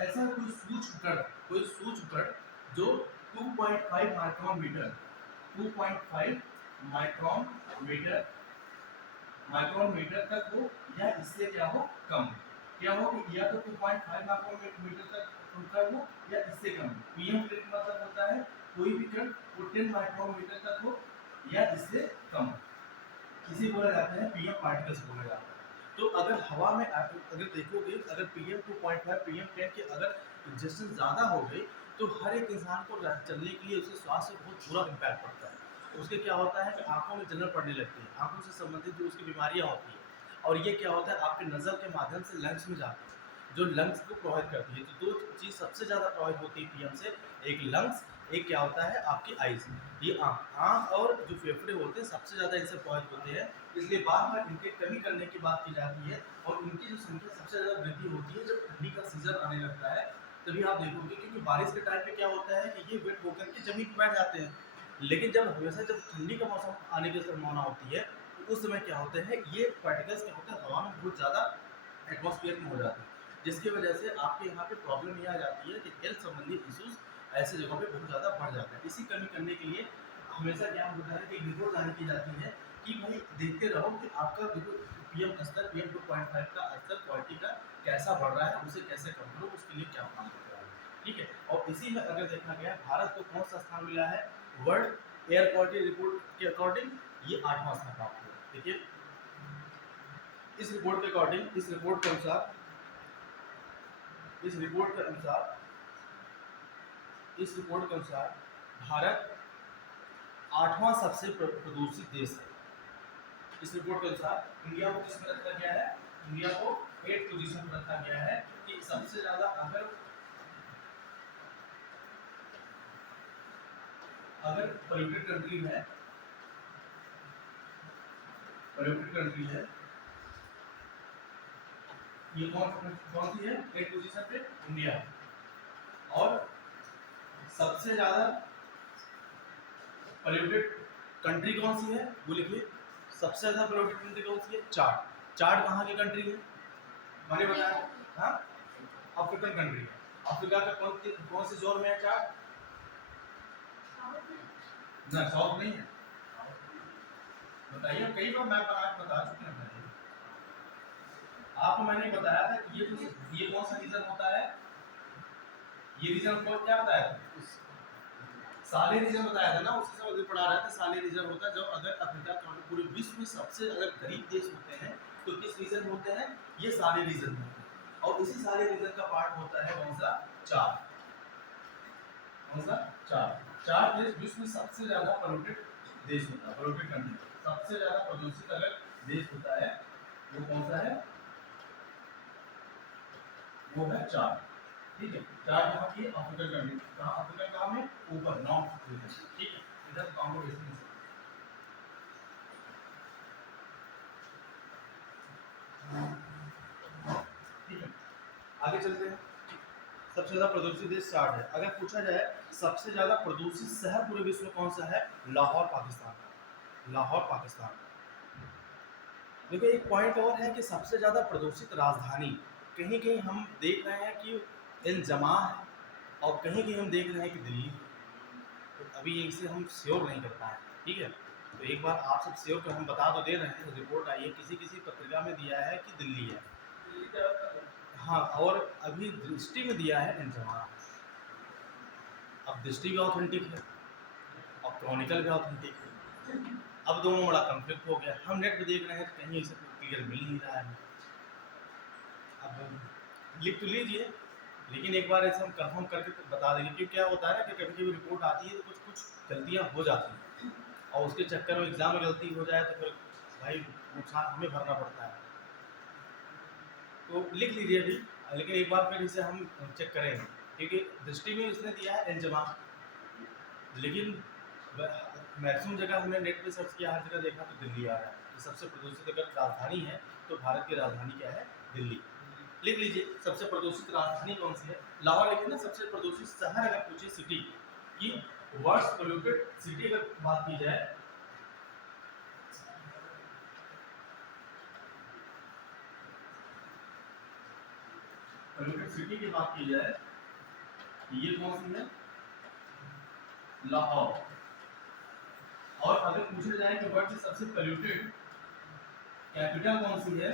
ऐसा कोई सूक्ष्म कण जो 2.5 micron metre, 2.5 micron metre, micron metre तक हो या इससे क्या हो कम, क्या हो कि या तो 2.5 माइक्रोन मीटर तक हो या इससे कम। पीएम का मतलब होता है कोई भी कण वो 10 माइक्रोन मीटर तक हो या इससे कम हो, इसे बोला जाता है पीएम पार्टिकल्स बोला जाता है। तो अगर हवा में अगर देखोगे, अगर पीएम 2.5 पीएम 10 के अगर कंजेशन ज़्यादा हो गई तो हर एक इंसान को चलने के लिए उसके स्वास्थ्य पर बहुत बुरा इम्पैक्ट पड़ता है। उसके क्या होता है कि आंखों में जलन पड़ने लगती है, आंखों से संबंधित जो उसकी बीमारियां होती हैं, और ये क्या होता है आपके नज़र के माध्यम से लंग्स में जाती है, जो लंग्स को प्रभावित करती है। तो दो चीज़ सबसे ज़्यादा प्रभावित होती है पीएम से, एक लंग्स, एक क्या होता है आपकी आइज, ये आँख और जो फेफड़े होते हैं सबसे ज़्यादा इनसे प्रभावित होते हैं। इसलिए बार बार इनके कमी करने की बात की जाती है, और इनकी जो संख्या सबसे ज़्यादा वृद्धि होती है जब ठंडी का सीजन आने लगता है, तभी आप देखोगे, क्योंकि बारिश के टाइम पे क्या होता है कि ये वेट होकर के जमीन पर बैठ जाते हैं, लेकिन जब हमेशा जब ठंडी का मौसम आने की संभावना होती है तो उस समय क्या होते हैं ये पार्टिकल्स क्या होते हैं हवा में बहुत ज़्यादा एटमॉस्फेयर में हो जाते हैं, जिसकी वजह से आपके यहाँ पे प्रॉब्लम ये आ जाती है कि हेल्थ संबंधी इश्यूज ऐसे जगहों पे बहुत ज़्यादा बढ़ जाता है। इसी कमी करने के लिए हमेशा क्या होता है कि एक रिपोर्ट जारी की जाती है कि भाई देखते रहो कि आपका पीएम स्तर, पीएम 2.5 का स्तर क्वालिटी का कैसा बढ़ रहा है, उसे कैसे कम करो, उसके लिए क्या काम कर रहा है। ठीक है, और इसी में अगर देखा गया भारत को कौन सा स्थान मिला है वर्ल्ड एयर क्वालिटी रिपोर्ट के अकॉर्डिंग, ये 8वां स्थान प्राप्त हुआ। देखिए इस रिपोर्ट के अकॉर्डिंग, इस रिपोर्ट के अनुसार, इस रिपोर्ट के अनुसार, इस रिपोर्ट के अनुसार भारत 8वां सबसे प्रदूषित देश है। इस रिपोर्ट के अनुसार इंडिया को किस में रखा गया है, इंडिया को 8th पोजीशन पर रखा गया है कि सबसे ज्यादा अगर पोल्यूटेड कंट्री है, पोल्यूटेड कंट्री है, ये कौन सी है 8th पोजीशन पे इंडिया, और सबसे ज्यादा पोल्यूटेड कंट्री कौन सी है वो लिखिए, सबसे ज्यादा पोल्यूटेड कंट्री कौन सी है, चाड। चाड कहाँ की कंट्री है, मैंने बताया, हाँ अफ्रीकन कंट्री है। अफ्रीका का कौन से जोन में है चाड, ना साउथ नहीं है, बताइए, कई बार मैं बता चुके हैं। आपको मैंने बताया था कि ये कौन सा रीजन होता है, ये रीजन को क्या बताया था, साले रीजन बताया था ना, उसी से अभी पढ़ा रहा था। साले रीजन होता है जब अगर अफ्रीका पूरे विश्व में सबसे अगर गरीब देश होते हैं तो किस रीजन होते हैं, ये साले रीजन होते हैं, और इसी साले रीजन का पार्ट होता है कौन सा, चाड। कौन सा, चाड। चाड देश विश्व में सबसे ज्यादा पोल्यूटेड देश होता है, पोल्यूटेड कंट्री, सबसे ज्यादा प्रदूषित अगर देश होता है वो कौन सा है, वो है चाड। ठीक है, चाड यहाँ की अफ्रीकन कंट्री, कहाँ अफ्रीकन कहाँ में, ऊपर नॉर्थ रीजन। ठीक है, इधर कांगो बेसिन। ठीक है, आगे चलते हैं। सबसे ज्यादा प्रदूषित देश चाड है। अगर पूछा जाए सबसे ज्यादा प्रदूषित शहर पूरे विश्व में कौन सा है, लाहौर पाकिस्तान। लाहौर पाकिस्तान। देखिए एक पॉइंट और है कि सबसे ज्यादा प्रदूषित राजधानी, कहीं कहीं हम देख रहे हैं कि इल्जमा है और कहीं कहीं हम देख रहे हैं कि दिल्ली, तो अभी इसे हम श्योर नहीं कर पाए। ठीक है, तो एक बार आप सब श्योर कर हम बता तो दे रहे हैं, रिपोर्ट आई है किसी किसी पत्रिका में दिया है कि दिल्ली है, हाँ, और अभी दृष्टि में दिया है इंजमा। अब दृष्टि भी ऑथेंटिक है और क्रॉनिकल भी ऑथेंटिक है, अब दोनों बड़ा कंफ्लिक्ट हो गया। हम नेट पे देख रहे हैं कहीं इसे क्लियर मिल नहीं रहा है। अब लिख तो लीजिए, लेकिन एक बार ऐसे हम कंफर्म करके बता देंगे, क्योंकि क्या होता है ना कि कभी कभी रिपोर्ट आती है तो कुछ कुछ गलतियाँ हो जाती हैं, और उसके चक्कर में एग्जाम में गलती हो जाए तो फिर भाई नुकसान हमें भरना पड़ता है। तो लिख लीजिए अभी, लेकिन एक बार फिर इसे हम चेक करेंगे, क्योंकि दृष्टि में इसने दिया है एंजमा, लेकिन मैक्सिमम जगह हमने नेट पे सर्च किया, हर जगह देखा तो दिल्ली आ रहा है। कि सबसे प्रदूषित अगर राजधानी है तो भारत की राजधानी क्या है? दिल्ली। लिख लीजिए सबसे प्रदूषित राजधानी कौन सी है? लाहौर। लेकिन ना सबसे प्रदूषित शहर अगर पूछे सिटी की, वर्स्ट पोल्यूटेड सिटी अगर बात की जाए, पोल्यूटेड सिटी की बात की जाए, ये कौन सी है? लाहौर। और अगर पूछा जाए कि वर्ल्ड की सबसे पोल्यूटेड कैपिटल कौन सी है,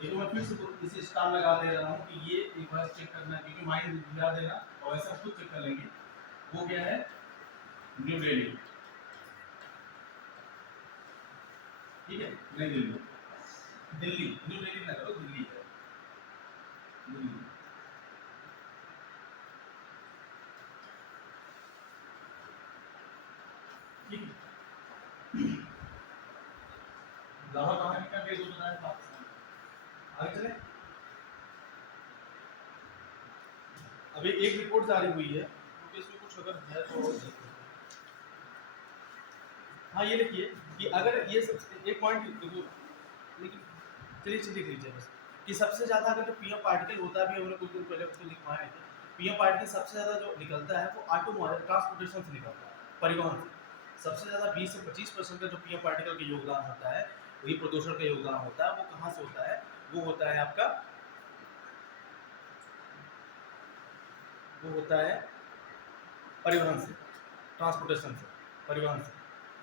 देखो मैं फिर से इसे स्टार लगा दे रहा हूँ कि ये एक बार चेक करना है, क्योंकि माइंड मिला देना और ऐसा खुद चेक कर लेंगे। वो क्या है? न्यू दिल्ली। ठीक है, नई दिल्ली। दिल्ली, न्यू दिल्ली ना करो, दिल्ली है, दिल्ली। ठीक है, लाहौर कहाँ का बेस होता है? पाकिस्तान। आगे चले। अभी एक रिपोर्ट जारी हुई है, क्योंकि इसमें कुछ अगर है तो हाँ ये लिखिए कि अगर ये सब एक पॉइंट देखो, लेकिन चलिए लिख लीजिए बस कि सबसे ज़्यादा अगर जो पीएम पार्टिकल होता है, अभी हमने कुछ दिन पहले उसको लिखवाए थे, पीएम पार्टिकल सबसे ज़्यादा जो निकलता है वो ऑटोमोबाइल ट्रांसपोर्टेशन से निकलता है, परिवहन से। सबसे ज़्यादा 20 से 25% का जो पीएम पार्टिकल का योगदान होता है, वही प्रदूषण का योगदान होता है, वो कहाँ से होता है? वो होता है आपका, वो होता है परिवहन से, ट्रांसपोर्टेशन से, परिवहन से।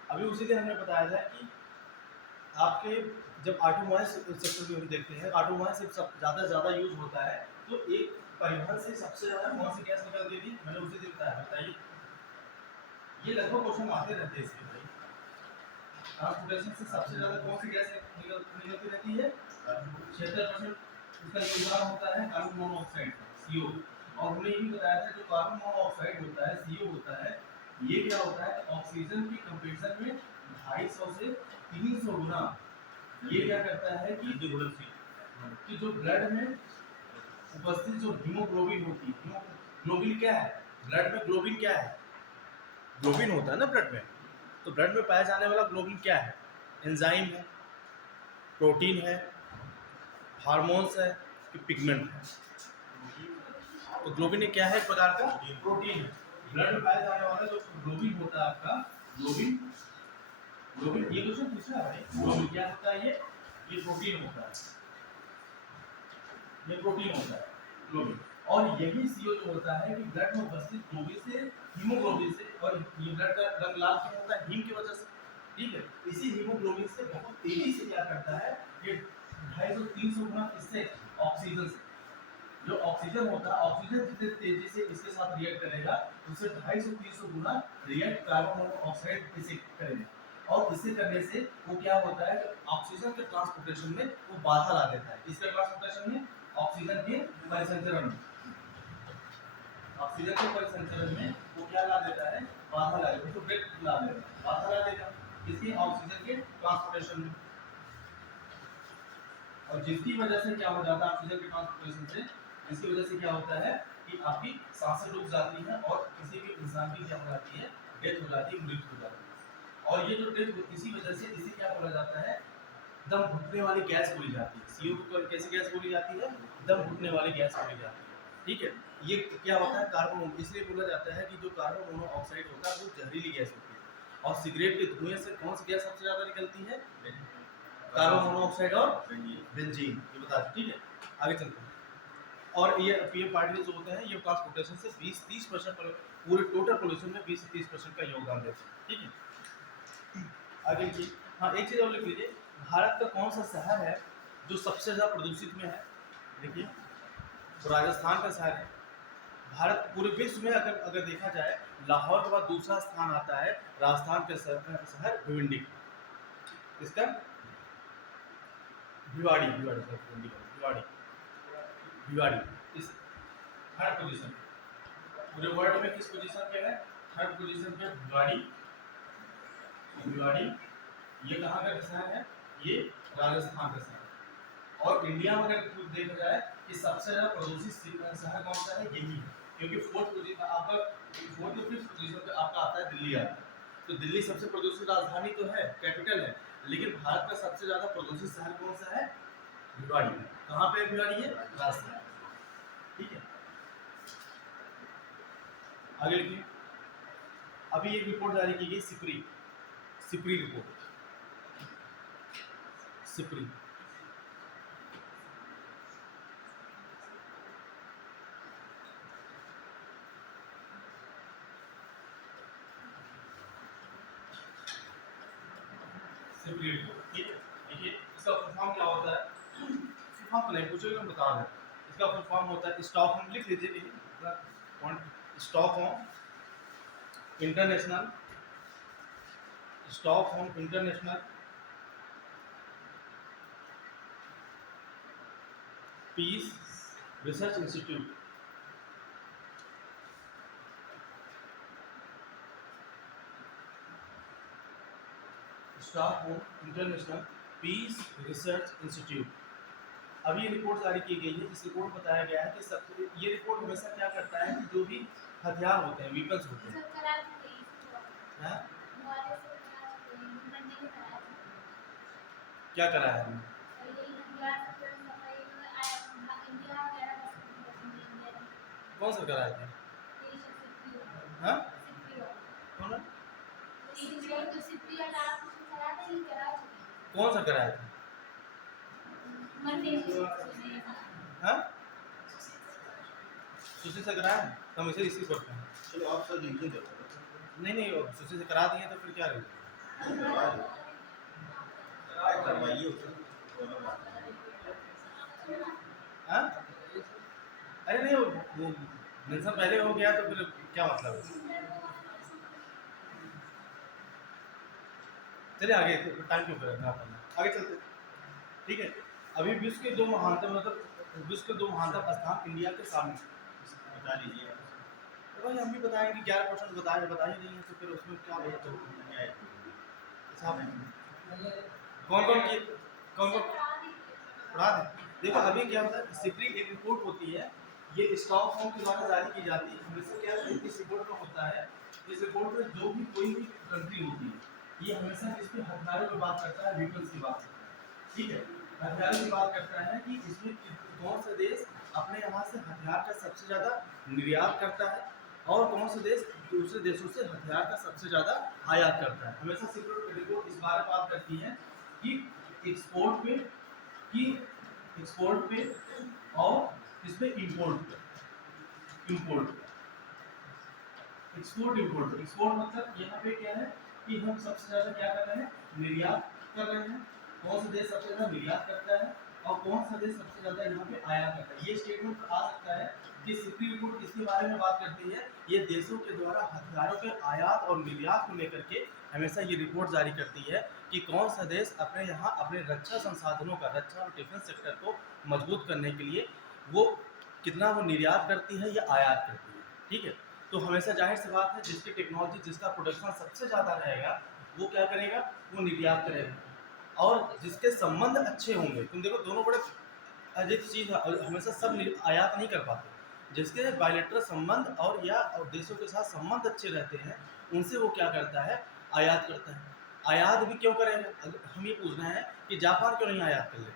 अभी उसी दिन हमने बताया था कि आपके जब ऑटोमोबाइल सेक्टर में हम देखते हैं, ऑटोमोबाइल से सब ज़्यादा यूज होता है, तो एक परिवहन से सबसे ज़्यादा कौन सी गैस निकलती थी? मैंने उसी दिन बताया, बताइए। ये लगभग क्वेश्चन आते रहते हैं इसके भाई। ट्रांसपोर्टेशन से सबसे ज़्यादा कौन सी गैस निकलती रहती है? 76% इसका योगदान होता है कार्बन मोनोऑक्साइड, CO। और हमने ये भी बताया था जो कार्बन मोनोऑक्साइड होता है, CO होता है, ये क्या होता है? ऑक्सीजन की कंपैरिजन में 250 से 300 गुना ये क्या करता है कि जो ब्लड में उपस्थित जो हीमोग्लोबिन होती है, ग्लोबिन क्या है? ब्लड में ग्लोबिन क्या है? ग्लोबिन होता है ना ब्लड में, तो ब्लड में पाया जाने वाला ग्लोबिन क्या है? एंजाइम है, प्रोटीन है, हार्मोन्स है कि पिगमेंट है? तो ग्लोबिन क्या है? एक प्रकार का प्रोटीन है। ब्लड में पाया जाने वाला जो ग्लोबिन होता है आपका, ग्लोबिन, ग्लोबिन ये क्वेश्चन पूछा है भाई, ग्लोबिन क्या होता है? ये प्रोटीन होता है, ये प्रोटीन होता है ग्लोबिन। और यही CO जो होता है कि ब्लड में उपस्थित ग्लोबिन से, हीमोग्लोबिन से, और ये ब्लड का रंग लाल क्यों होता है? हीम की वजह से। ठीक है, इसी हीमोग्लोबिन से बहुत तेजी से क्या करता है? ये 250-300 गुना इससे ऑक्सीजन से, जो ऑक्सीजन होता है, ऑक्सीजन जितने तेजी से इसके साथ रिएक्ट करेगा, उससे 250-300 गुना रिएक्ट कार्बन मोनोऑक्साइड इसे करेगा। और इसे करने से वो क्या होता है कि ऑक्सीजन के ट्रांसपोर्टेशन में वो बाधा ला देता है। इसके ट्रांसपोर्टेशन में, ऑक्सीजन के परिसंचरण में, ऑक्सीजन के परिसंचरण में वो क्या ला देता है? बाधा ला देता है, तो ब्रेक ला देगा, बाधा ला देगा इसकी ऑक्सीजन के ट्रांसपोर्टेशन में। और जिसकी वजह से क्या हो जाता है? ऑक्सीजन के ट्रांसपोर्टेशन से, इसकी वजह से क्या होता है कि आपकी सांसें रुक जाती हैं और किसी भी इंसान की क्या हो जाती है? डेथ हो जाती है, मृत्यु हो जाती है। और ये जो डेथ इसी वजह से, इसे क्या बोला जाता है? दम घुटने वाली गैस बोली जाती है। CO को कैसी गैस बोली जाती है? दम घुटने वाली गैस बोली जाती है। ठीक है, ये क्या होता है? कार्बन, इसलिए बोला जाता है कि जो कार्बन मोनोऑक्साइड होता है वो जहरीली गैस होती है। और सिगरेट के धुएं से कौन सी गैस सबसे ज़्यादा निकलती है? कार्बन मोनोऑक्साइड और बेंजीन, ये बता दें। ठीक है, आगे चलते हैं। और ये पीएम पार्टिकल जो होते हैं, ये ट्रांसपोर्टेशन से 20-30% पूरे टोटल पोल्यूशन में 20 से 30% का योगदान देते हैं। ठीक है, आगे की हाँ एक चीज़ और लिख लीजिए, भारत का कौन सा शहर है जो सबसे ज़्यादा प्रदूषित में है? देखिए, तो राजस्थान का शहर है। भारत पूरे विश्व में अगर देखा जाए, लाहौर के बाद दूसरा स्थान आता है राजस्थान के शहर भिवंडी। इसका भिवाड़ी, भिवाड़ी, भिवाड़ी इस थर्ड पोजीशन, पूरे वर्ल्ड में किस पोजीशन पे है? थर्ड पोजीशन पे भिवाड़ी। भिवाड़ी ये कहाँ का शहर है? ये राजस्थान का शहर। और इंडिया में अगर देखा जाए कि सबसे ज़्यादा प्रदूषित शहर कौन सा है? यही है, क्योंकि फोर्थ पोजीशन आपका, फोर्थ या फिफ्थ पोजीशन पे आपका आता है दिल्ली आता है। तो दिल्ली सबसे प्रदूषित राजधानी तो है, कैपिटल है, लेकिन भारत का सबसे ज्यादा प्रदूषित शहर कौन सा है? भिवाड़ी। कहाँ पे भिवाड़ी है? राजस्थान। ठीक है, आगे लिखिए। अभी एक रिपोर्ट जारी की गई, सिपरी सिपरी रिपोर्ट, सिपरी। सिपरी रिपोर्ट, ठीक है। देखिए इसका फुल फॉर्म क्या होता है? फुल फॉर्म तो नहीं पूछोगे, हम बता रहे हैं। इसका फुल फॉर्म होता है स्टॉकहोम, लिख लीजिए Stockholm international, Stockholm international peace research institute. Stockholm international peace research institute. अभी ये रिपोर्ट जारी की गई है। इस रिपोर्ट में बताया गया है कि सब ये रिपोर्ट हमेशा क्या करता है कि जो भी हथियार होते हैं, वेपन्स होते हैं, हाँ? क्या करा है हमने? कौन सा कराया था? हाँ? कौन है? कौन सा कराया था? हाँ? सुशी से कराया है? तो हम इसे इसी करते हैं। चलो आप सर लिख दो। नहीं सुशी से करा दिए तो फिर क्या रहेगा? करवाइए उसे। हाँ? अरे नहीं, वो मेंशन पहले हो गया तो फिर क्या मतलब है? चलिए आगे, टाइम क्यों करना, आगे चलते हैं। ठीक है, अभी विश्व के दो महानतम, मतलब विश्व के दो महानतम स्थान इंडिया के सामने। बता लीजिए। तो भाई हम भी बताएंगे, 11% बता ही नहीं है तो फिर उसमें क्या बात हो? कौन कौन की, कौन कौन पढ़ा दें? देखो अभी क्या होता है, सिपरी एक रिपोर्ट होती है, ये स्टॉकहोम के द्वारा जारी की जाती है। हमेशा क्या है, इस रिपोर्ट में होता है, इस रिपोर्ट में जो भी कोई भी कंट्री होती है, ये हमेशा इस पे हथियारों की बात करता है, वेपन्स की बात करता है। ठीक है, हथियारों की बात करता है कि इसमें कौन सा देश अपने यहाँ से हथियार का सबसे ज़्यादा निर्यात करता है और कौन सा देश दूसरे देशों से हथियार का सबसे ज़्यादा आयात करता है। हमेशा सिक्योरिटी रिपोर्ट इस बारे में बात करती है कि एक्सपोर्ट पे, कि एक्सपोर्ट पे और इस पे इंपोर्ट पे, इंपोर्ट पे, एक्सपोर्ट इंपोर्ट। एक्सपोर्ट मतलब यहाँ पे क्या है कि हम सबसे ज़्यादा क्या कर रहे हैं, निर्यात कर रहे हैं। कौन सा देश सबसे ज़्यादा निर्यात करता है और कौन सा देश सबसे ज़्यादा यहाँ पे आयात करता है। ये स्टेटमेंट आ सकता है कि सिपरी रिपोर्ट किसके बारे में बात करती है, ये देशों के द्वारा हथियारों के आयात और निर्यात को लेकर के हमेशा ये रिपोर्ट जारी करती है कि कौन सा देश अपने यहाँ अपने रक्षा संसाधनों का, रक्षा और डिफेंस सेक्टर को मजबूत करने के लिए वो कितना वो निर्यात करती है या आयात करती है। ठीक है, तो हमेशा जाहिर सी बात है, जिसकी टेक्नोलॉजी, जिसका प्रोडक्शन सबसे ज़्यादा रहेगा वो क्या करेगा, वो निर्यात करेगा। और जिसके संबंध अच्छे होंगे, तुम देखो दोनों बड़े अजीब चीज़ है, और हमेशा सब आयात नहीं कर पाते। जिसके बायलेटरल संबंध और या और देशों के साथ संबंध अच्छे रहते हैं, उनसे वो क्या करता है, आयात करता है। आयात भी क्यों करेगा, हम ये पूछना है कि जापान क्यों नहीं आयात कर ले?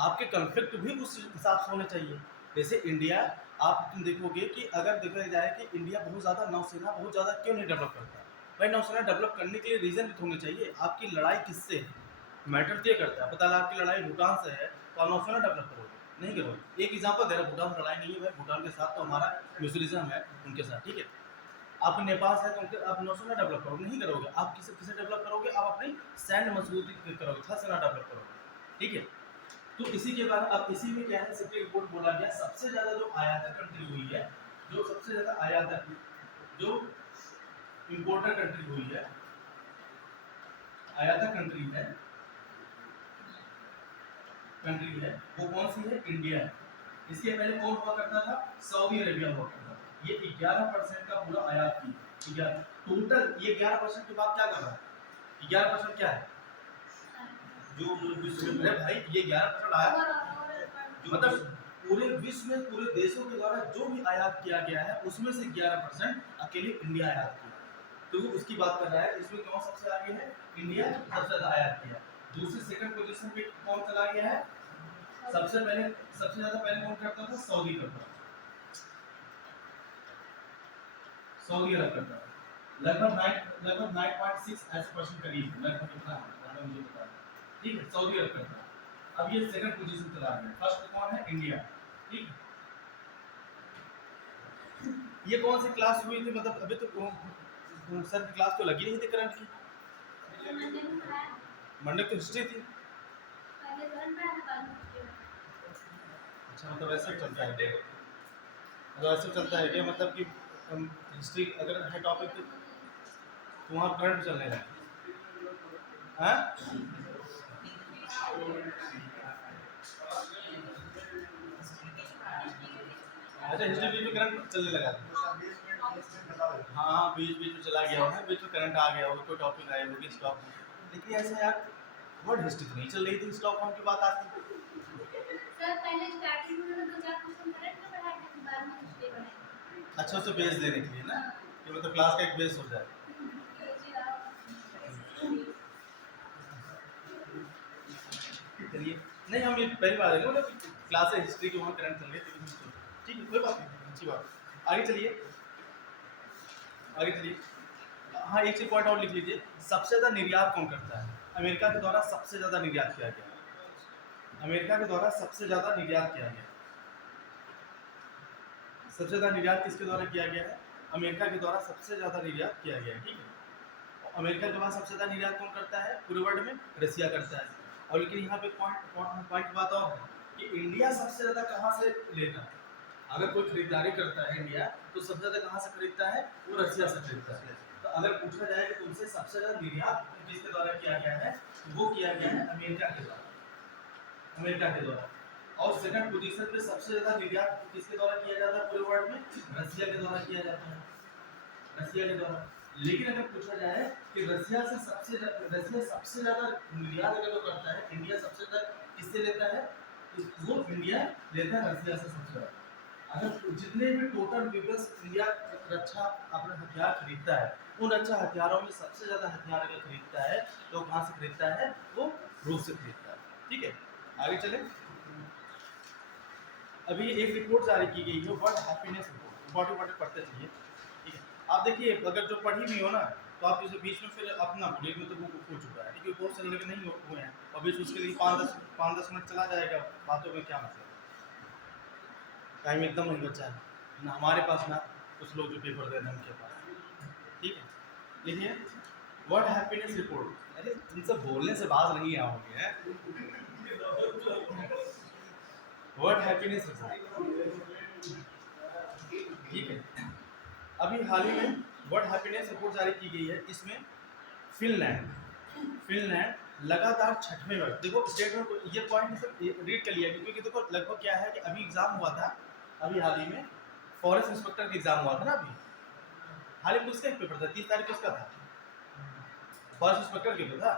आपके कॉन्फ्लिक्ट भी उस हिसाब से होने चाहिए। जैसे इंडिया, आप तुम देखोगे कि अगर देखा जाए कि इंडिया बहुत ज़्यादा नौसेना बहुत ज़्यादा क्यों नहीं डेवलप करता है? भाई नौसेना डेवलप करने के लिए रीज़न भी होने चाहिए। आपकी लड़ाई किससे है, मैटर क्या करता है। पता लगा आपकी लड़ाई भूटान से है तो आप नौसेना डेवलप करोगे, नहीं करोगे। एक एग्जाम्पल दे रहा, भूटान से लड़ाई नहीं है भाई, भूटान के साथ तो हमारा म्यूचुअलिज्म है उनके साथ। ठीक है, आप नेपाल से तो उनके आप नौसेना डेवलप करोगे, नहीं करोगे। आप किसे डेवलप करोगे, आप अपनी सैन्य मजबूती करोगे, थल सेना डेवलप करोगे। ठीक है, तो इसी के बाद अब इसी में क्या है, सिपरी रिपोर्ट बोला गया सबसे ज्यादा जो आयातक कंट्री हुई है, जो सबसे ज्यादा आयातक, जो इंपोर्टर कंट्री हुई है, आयातक कंट्री है, वो कौन सी है, इंडिया है। इसके पहले कौन हुआ करता था, सऊदी अरेबिया हुआ करता था। ये 11% का पूरा आयात की, 11 टोटल। ये 11% के बाद क्या कर रहा है, 11% क्या है, जो विश्व में भाई ये 11% आया, मतलब पूरे विश्व में पूरे देशों के द्वारा जो भी आयात किया गया है उसमें से 11% अकेले इंडिया आयात किया। तो उसकी बात कर रहा है। इसमें कौन सबसे आगे है? इंडिया सबसे ज़्यादा आयात किया। दूसरी सेकंड पोजीशन पे कौन चला गया है? सबसे ज़्यादा पहले कौन करता था? सऊदी करता था, सऊदी अरब करता था। लगभग 9.6 ऐसे परसेंट करीब, लगभग इतना है, मुझे पता है। ठीक है, सऊदी अरब करता है। अब ये सेकंड पोजीशन चला गया। फर्स्ट कौन है? इंडिया। ठीक है, ये कौन सी क्लास हुई थी? मतलब अभी तो सर की क्लास तो लगी नहीं थी करंट की। मंडे तो हिस्ट्री थी। अच्छा, मतलब ऐसा चलता है क्या? मतलब ऐसा चलता है क्या? मतलब कि हिस्ट्री अगर है टॉपिक तो वहाँ करंट चलने लगे हैं? अच्छा, हिस्ट्री बीच में करंट चलने लगा था। हाँ, बीच बीच में चला गया होगा, बीच में करंट आ गया होगा, कोई टॉपिक आया होगी स्टॉक में। लेकिन ऐसा यार वर्ल्ड हिस्ट्री तो नहीं चल रही थी, स्टॉक मार्केट की बात आती। सर पहले स्टार्टिंग में तो 4 क्वेश्चन करंट में पढ़ाए थे, बाद में हिस्ट्री पढ़ाई। अच्छा, उसे बेस देने के लिए ना, कि मतलब क्लास का एक बेस हो जाए। चलिए, नहीं हम ये पहली बार है मतलब क्लास है हिस्ट्री के, वहाँ करंट चल रही है। ठीक है, कोई बात नहीं, अच्छी बात। आगे चलिए, आगे चलिए। हाँ, एक चीज पॉइंट और लिख लीजिए। सबसे ज़्यादा निर्यात कौन करता है? अमेरिका के द्वारा सबसे ज़्यादा निर्यात किया गया। अमेरिका के द्वारा सबसे ज़्यादा निर्यात किया गया। सबसे ज़्यादा निर्यात किसके द्वारा किया गया है? अमेरिका के द्वारा सबसे ज़्यादा निर्यात किया गया है। ठीक है, अमेरिका के बाद सबसे ज़्यादा निर्यात कौन करता है पूरे वर्ल्ड में? रसिया करता है। और लेकिन यहाँ पे पॉइंट बात और है कि इंडिया सबसे ज़्यादा कहाँ से लेता है? अगर कोई खरीदारी करता है इंडिया, तो सबसे ज़्यादा कहाँ से खरीदता है? वो रसिया से खरीदता है। तो अगर पूछा जाए कि तुमसे सबसे ज़्यादा निर्यात किसके द्वारा किया गया है, तो वो किया गया है अमेरिका के द्वारा, अमेरिका के द्वारा। और सेकंड पोजीशन पे सबसे ज़्यादा निर्यात किसके द्वारा किया जाता है पूरे वर्ल्ड में? रसिया के द्वारा किया जाता है, रसिया के द्वारा। लेकिन अगर पूछा जाए कि रसिया सबसे ज़्यादा निर्यात अगर वो करता है, इंडिया सबसे ज़्यादा किससे लेता है? वो इंडिया लेता है रसिया से सबसे ज़्यादा। अगर जितने भी टोटल वेपन्स इंडिया रक्षा अपना हथियार खरीदता है, उन रक्षा हथियारों में सबसे ज़्यादा हथियार अगर खरीदता है तो कहाँ से खरीदता है? वो रूस से खरीदता है। ठीक है, आगे चले। अभी एक रिपोर्ट जारी की गई है, वर्ल्ड हैप्पीनेस रिपोर्ट। इंपॉर्टेंट पढ़ते चलिए। ठीक है, आप देखिए, अगर जो पढ़ी भी हो ना, तो आप इसे बीच में फिर अपना बोलिए में तो वो हो चुका है, क्योंकि बहुत सारे लगे नहीं हुए हैं, और बीच उसके लिए 5-10 मिनट चला जाएगा, बातों में क्या मतलब? टाइम एकदम नहीं बचा है ना हमारे पास, ना कुछ लोग जो पेपर दे रहे हैं उनके पास। ठीक है, देखिए वर्ल्ड हैप्पीनेस रिपोर्ट। अरे तुमसे बोलने से बात नहीं आओगे हैं। World happiness report. ठीक है, अभी हाल ही में वर्ल्ड हैप्पीनेस रिपोर्ट जारी की गई है। इसमें फिनलैंड लगातार 6वें वर्ष, देखो स्टेटमेंट, ये पॉइंट सब रीड कर लिया, क्योंकि देखो लगभग क्या है कि अभी एग्जाम हुआ था, अभी हाल ही में फॉरेस्ट इंस्पेक्टर का एग्जाम हुआ था ना, अभी हाल ही में उसका एक पेपर था, 30 तारीख को उसका था, फॉरेस्ट इंस्पेक्टर के लिए था।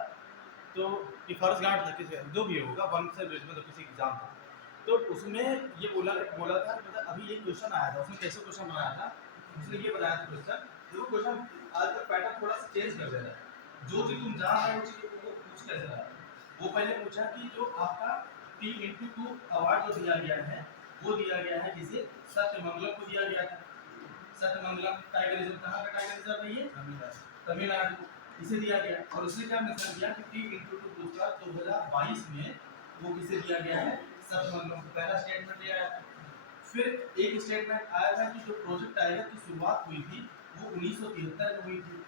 तो कि फॉरेस्ट गार्ड था, किसी जो भी होगा, वन से में तो किसी एग्जाम था। तो उसमें ये बोला था कि मतलब अभी एक क्वेश्चन आया था, उसने कैसे क्वेश्चन बनाया था, उसने ये बनाया था क्वेश्चन, जो क्वेश्चन आज का पैटर्न थोड़ा सा चेंज कर दे रहा है। जो चीज़ तुम जान रहे हो उस चीज़ को पूछ कैसे रहा है। वो पहले पूछा कि जो आपका 3x2 अवार्ड जो दिया गया है, वो दिया गया है जिसे सत्यमंगलम को दिया गया था। सत्यमंगलम टाइगर रिजर्व कहाँ का टाइगर रिजर्व है? ये तमिलनाडु को, इसे दिया गया। और उसने क्या मेंशन किया कि 3x2 पुरस्कार 2022 में वो किसे दिया गया है? सत्यमंगलम को। पहला स्टेटमेंट ये आया था। फिर एक स्टेटमेंट आया था कि जो प्रोजेक्ट टाइगर की शुरुआत हुई थी वो 1973 में हुई थी।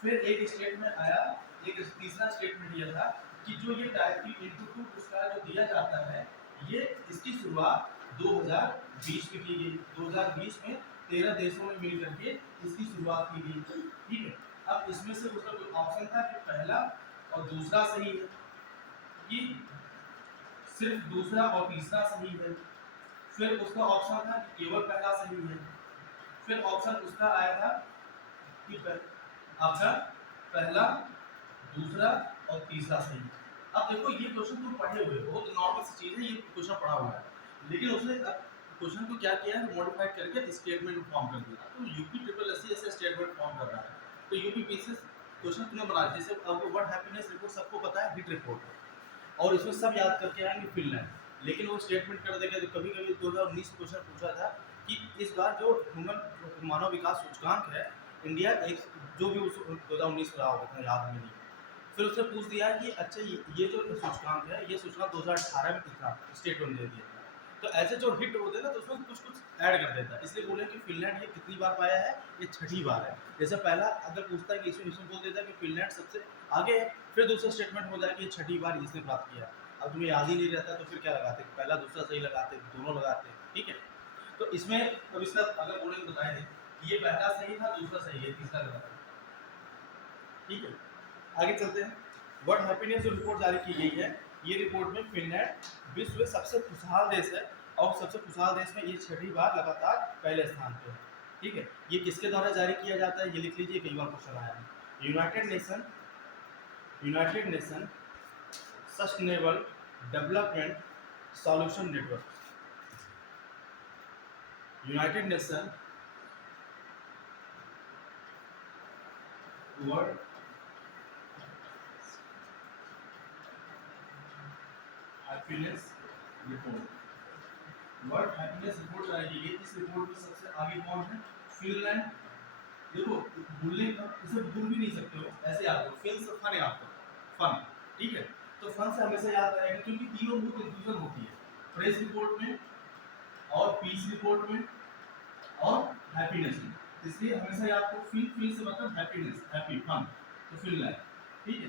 फिर एक स्टेटमेंट आया, एक तीसरा स्टेटमेंट यह था कि जो ये टाइगर पुरस्कार जो दिया जाता है, ये इसकी शुरुआत 2020 में की गई। 2020 में 13 देशों में मिल करके इसकी शुरुआत की गई। ठीक है, अब इसमें से उसका जो ऑप्शन था कि पहला और दूसरा सही है, कि सिर्फ दूसरा और तीसरा सही है। फिर उसका ऑप्शन था कि केवल पहला सही है। फिर ऑप्शन उसका आया था कि आपका पहला, दूसरा और तीसरा सही। अब देखो ये क्वेश्चन तुम पढ़े हुए हो, तो नॉर्मल सी चीज़ है, ये क्वेश्चन पढ़ा हुआ है, लेकिन उसने क्वेश्चन को क्या किया है, मॉडिफाइड करके स्टेटमेंट फॉर्म कर दिया। तो यूपी ट्रिपल एससी ऐसे स्टेटमेंट फॉर्म कर रहा है तो यूपीपीएससी क्वेश्चन तुम्हें बना जैसे अब वर्ल्ड हैप्पीनेस रिपोर्ट सबको पता है हिट रिपोर्ट है, और इसमें सब याद करके आएंगे फिनलैंड, लेकिन वो स्टेटमेंट कर देगा। तो कभी कभी 2019 में क्वेश्चन पूछा था कि इस बार जो ह्यूमन मानव विकास सूचकांक है इंडिया एक जो भी उस 2019 में रहा होगा था याद में नहीं, फिर उसने पूछ दिया कि अच्छा ये जो सूचकांक है ये सूचकांक 2018 में कितना स्टेटमेंट दे दिया। तो ऐसे जो हिट होते हैं ना तो उसमें कुछ कुछ ऐड कर देता है, इसलिए बोले कि फिनलैंड ये कितनी बार पाया है, ये 6ठी बार है। जैसे पहला अगर पूछता है कि इसमें बोल देता है कि फिनलैंड सबसे आगे है, फिर दूसरा स्टेटमेंट हो जाए कि ये 6ठी बार इसने प्राप्त किया। अब तुम्हें याद ही नहीं रहता तो फिर क्या लगाते, पहला दूसरा सही लगाते, दोनों लगाते, ठीक है। तो इसमें अब इसका अगर बोले तो बताए कि ये पहला सही था, दूसरा सही है, तीसरा गलत है, ठीक है। आगे चलते हैं। वर्ल्ड हैप्पीनेस जो रिपोर्ट जारी की गई है, ये रिपोर्ट में फिनलैंड विश्व में सबसे खुशहाल देश है, और सबसे खुशहाल देश में ये 6ठी बार लगातार पहले स्थान पे है, ठीक है। ये किसके द्वारा जारी किया जाता है ये लिख लीजिए, कई बार क्वेश्चन आया है। United nation sustainable development solution network, United nation world happiness report, world happiness report जारी की गई। इस रिपोर्ट में सबसे आगे कौन है, फिनलैंड। देखो भूलने का इसे भूल भी नहीं सकते हो, ऐसे याद करो, फिन से फन याद करो, फन, ठीक है। तो फन से हमेशा याद रहेगा क्योंकि तीनों बहुत कंफ्यूजन होती है, प्रेस रिपोर्ट में और पीस रिपोर्ट में और हैप्पीनेस में, इसलिए हमेशा याद करो फिन, फिन से मतलब हैप्पीनेस, हैप्पी, फन, तो फिनलैंड, ठीक है,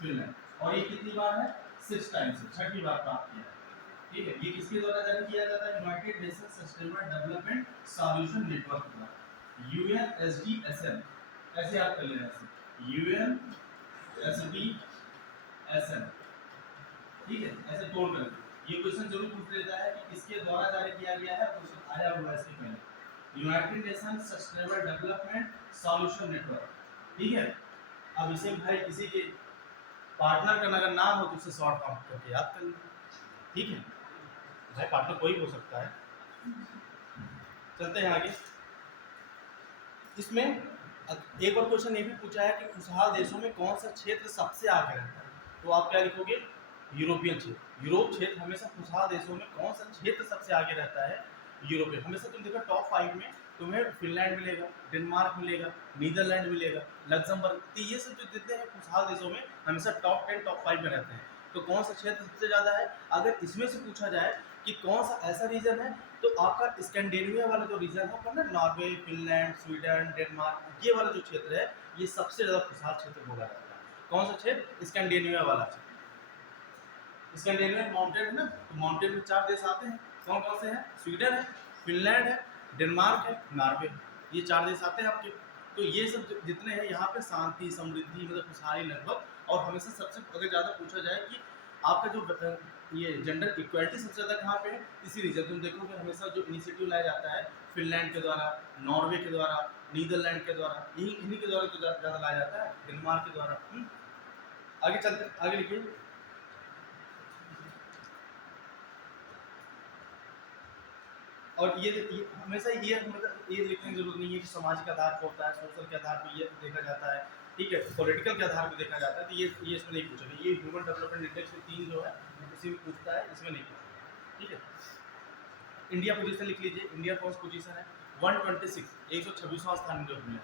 फिनलैंड। और ये कितनी बार है, 6 टाइम्स, 6ठी बार प्राप्त किया है, ठीक है। ये किसके द्वारा जारी किया जाता है, United nation sustainable development solution network द्वारा, UNSDSN, ऐसे याद कर लेना, ऐसे UNSDSN, ठीक है, ऐसे तोड़ कर। ये क्वेश्चन जरूर पूछ लेता है कि किसके द्वारा जारी किया गया है, क्वेश्चन आया हुआ है इसके पहले, United nation sustainable development solution network, ठीक है। अब इसे भाई किसी के पार्टनर का अगर नाम हो तो उसे शॉर्ट फॉर्म करके याद कर लीजिए, ठीक है। भाई पार्टनर कोई हो सकता है। चलते हैं आगे। इसमें एक और क्वेश्चन ये भी पूछा है कि खुशहाल देशों में कौन सा क्षेत्र सबसे आगे रहता है, तो आप क्या लिखोगे, यूरोपियन क्षेत्र। यूरोप क्षेत्र हमेशा खुशहाल देशों में कौन सा क्षेत्र सबसे आगे रहता है, यूरोपियन। हमेशा तुम देखो टॉप 5 में तुम्हें फिनलैंड मिलेगा, डेनमार्क मिलेगा, नीदरलैंड मिलेगा, लग्जमबर्ग, तो ये सब जो जितने हैं खुशहाल देशों में हमेशा टॉप 10 टॉप 5 में रहते हैं। तो कौन सा क्षेत्र सबसे ज़्यादा है, अगर इसमें से पूछा जाए कि कौन सा ऐसा रीजन है, तो आपका स्कैंडिनेविया वाला जो रीजन है ना, नॉर्वे, फिनलैंड, स्वीडन, डेनमार्क, ये वाला जो क्षेत्र है ये सबसे ज़्यादा खुशहाल क्षेत्र बोला जाता है। कौन सा क्षेत्र, स्कैंडिनेविया वाला क्षेत्र। स्कैंडिनेवियन माउंटेन है ना, तो माउंटेन में 4 देश आते हैं, कौन कौन से हैं, स्वीडन है, फिनलैंड है, डेनमार्क है, नॉर्वे, ये 4 देश आते हैं आपके। तो ये सब जितने हैं यहाँ पे शांति, समृद्धि, मतलब खुशहाली लगभग। और हमेशा सबसे अगर ज़्यादा पूछा जाए कि आपका जो ये जेंडर इक्वालिटी सबसे ज़्यादा कहाँ पे है, इसी रीजन तुम देखोगे हमेशा जो इनिशिएटिव लाया जाता है फिनलैंड के द्वारा, नॉर्वे के द्वारा, नीदरलैंड के द्वारा, इन्हीं के द्वारा तो ज़्यादा लाया जाता है, डेनमार्क के द्वारा। आगे चलते, आगे लिखिए। और ये हमेशा ये मतलब ये लिखने की जरूरत नहीं है कि सामाजिक आधार पर होता है, सोशल के आधार पर ये देखा जाता है, ठीक है, पॉलिटिकल के आधार पर देखा जाता है। तो ये इसमें नहीं पूछेगा, ये ह्यूमन डेवलपमेंट इंडेक्स में 3 जो है उसी में पूछता है, इसमें नहीं पूछता, ठीक है। इंडिया पोजीशन लिख लीजिए, इंडिया कौन सी पोजीशन है, 126, 126वां स्थान इंडिया को मिला,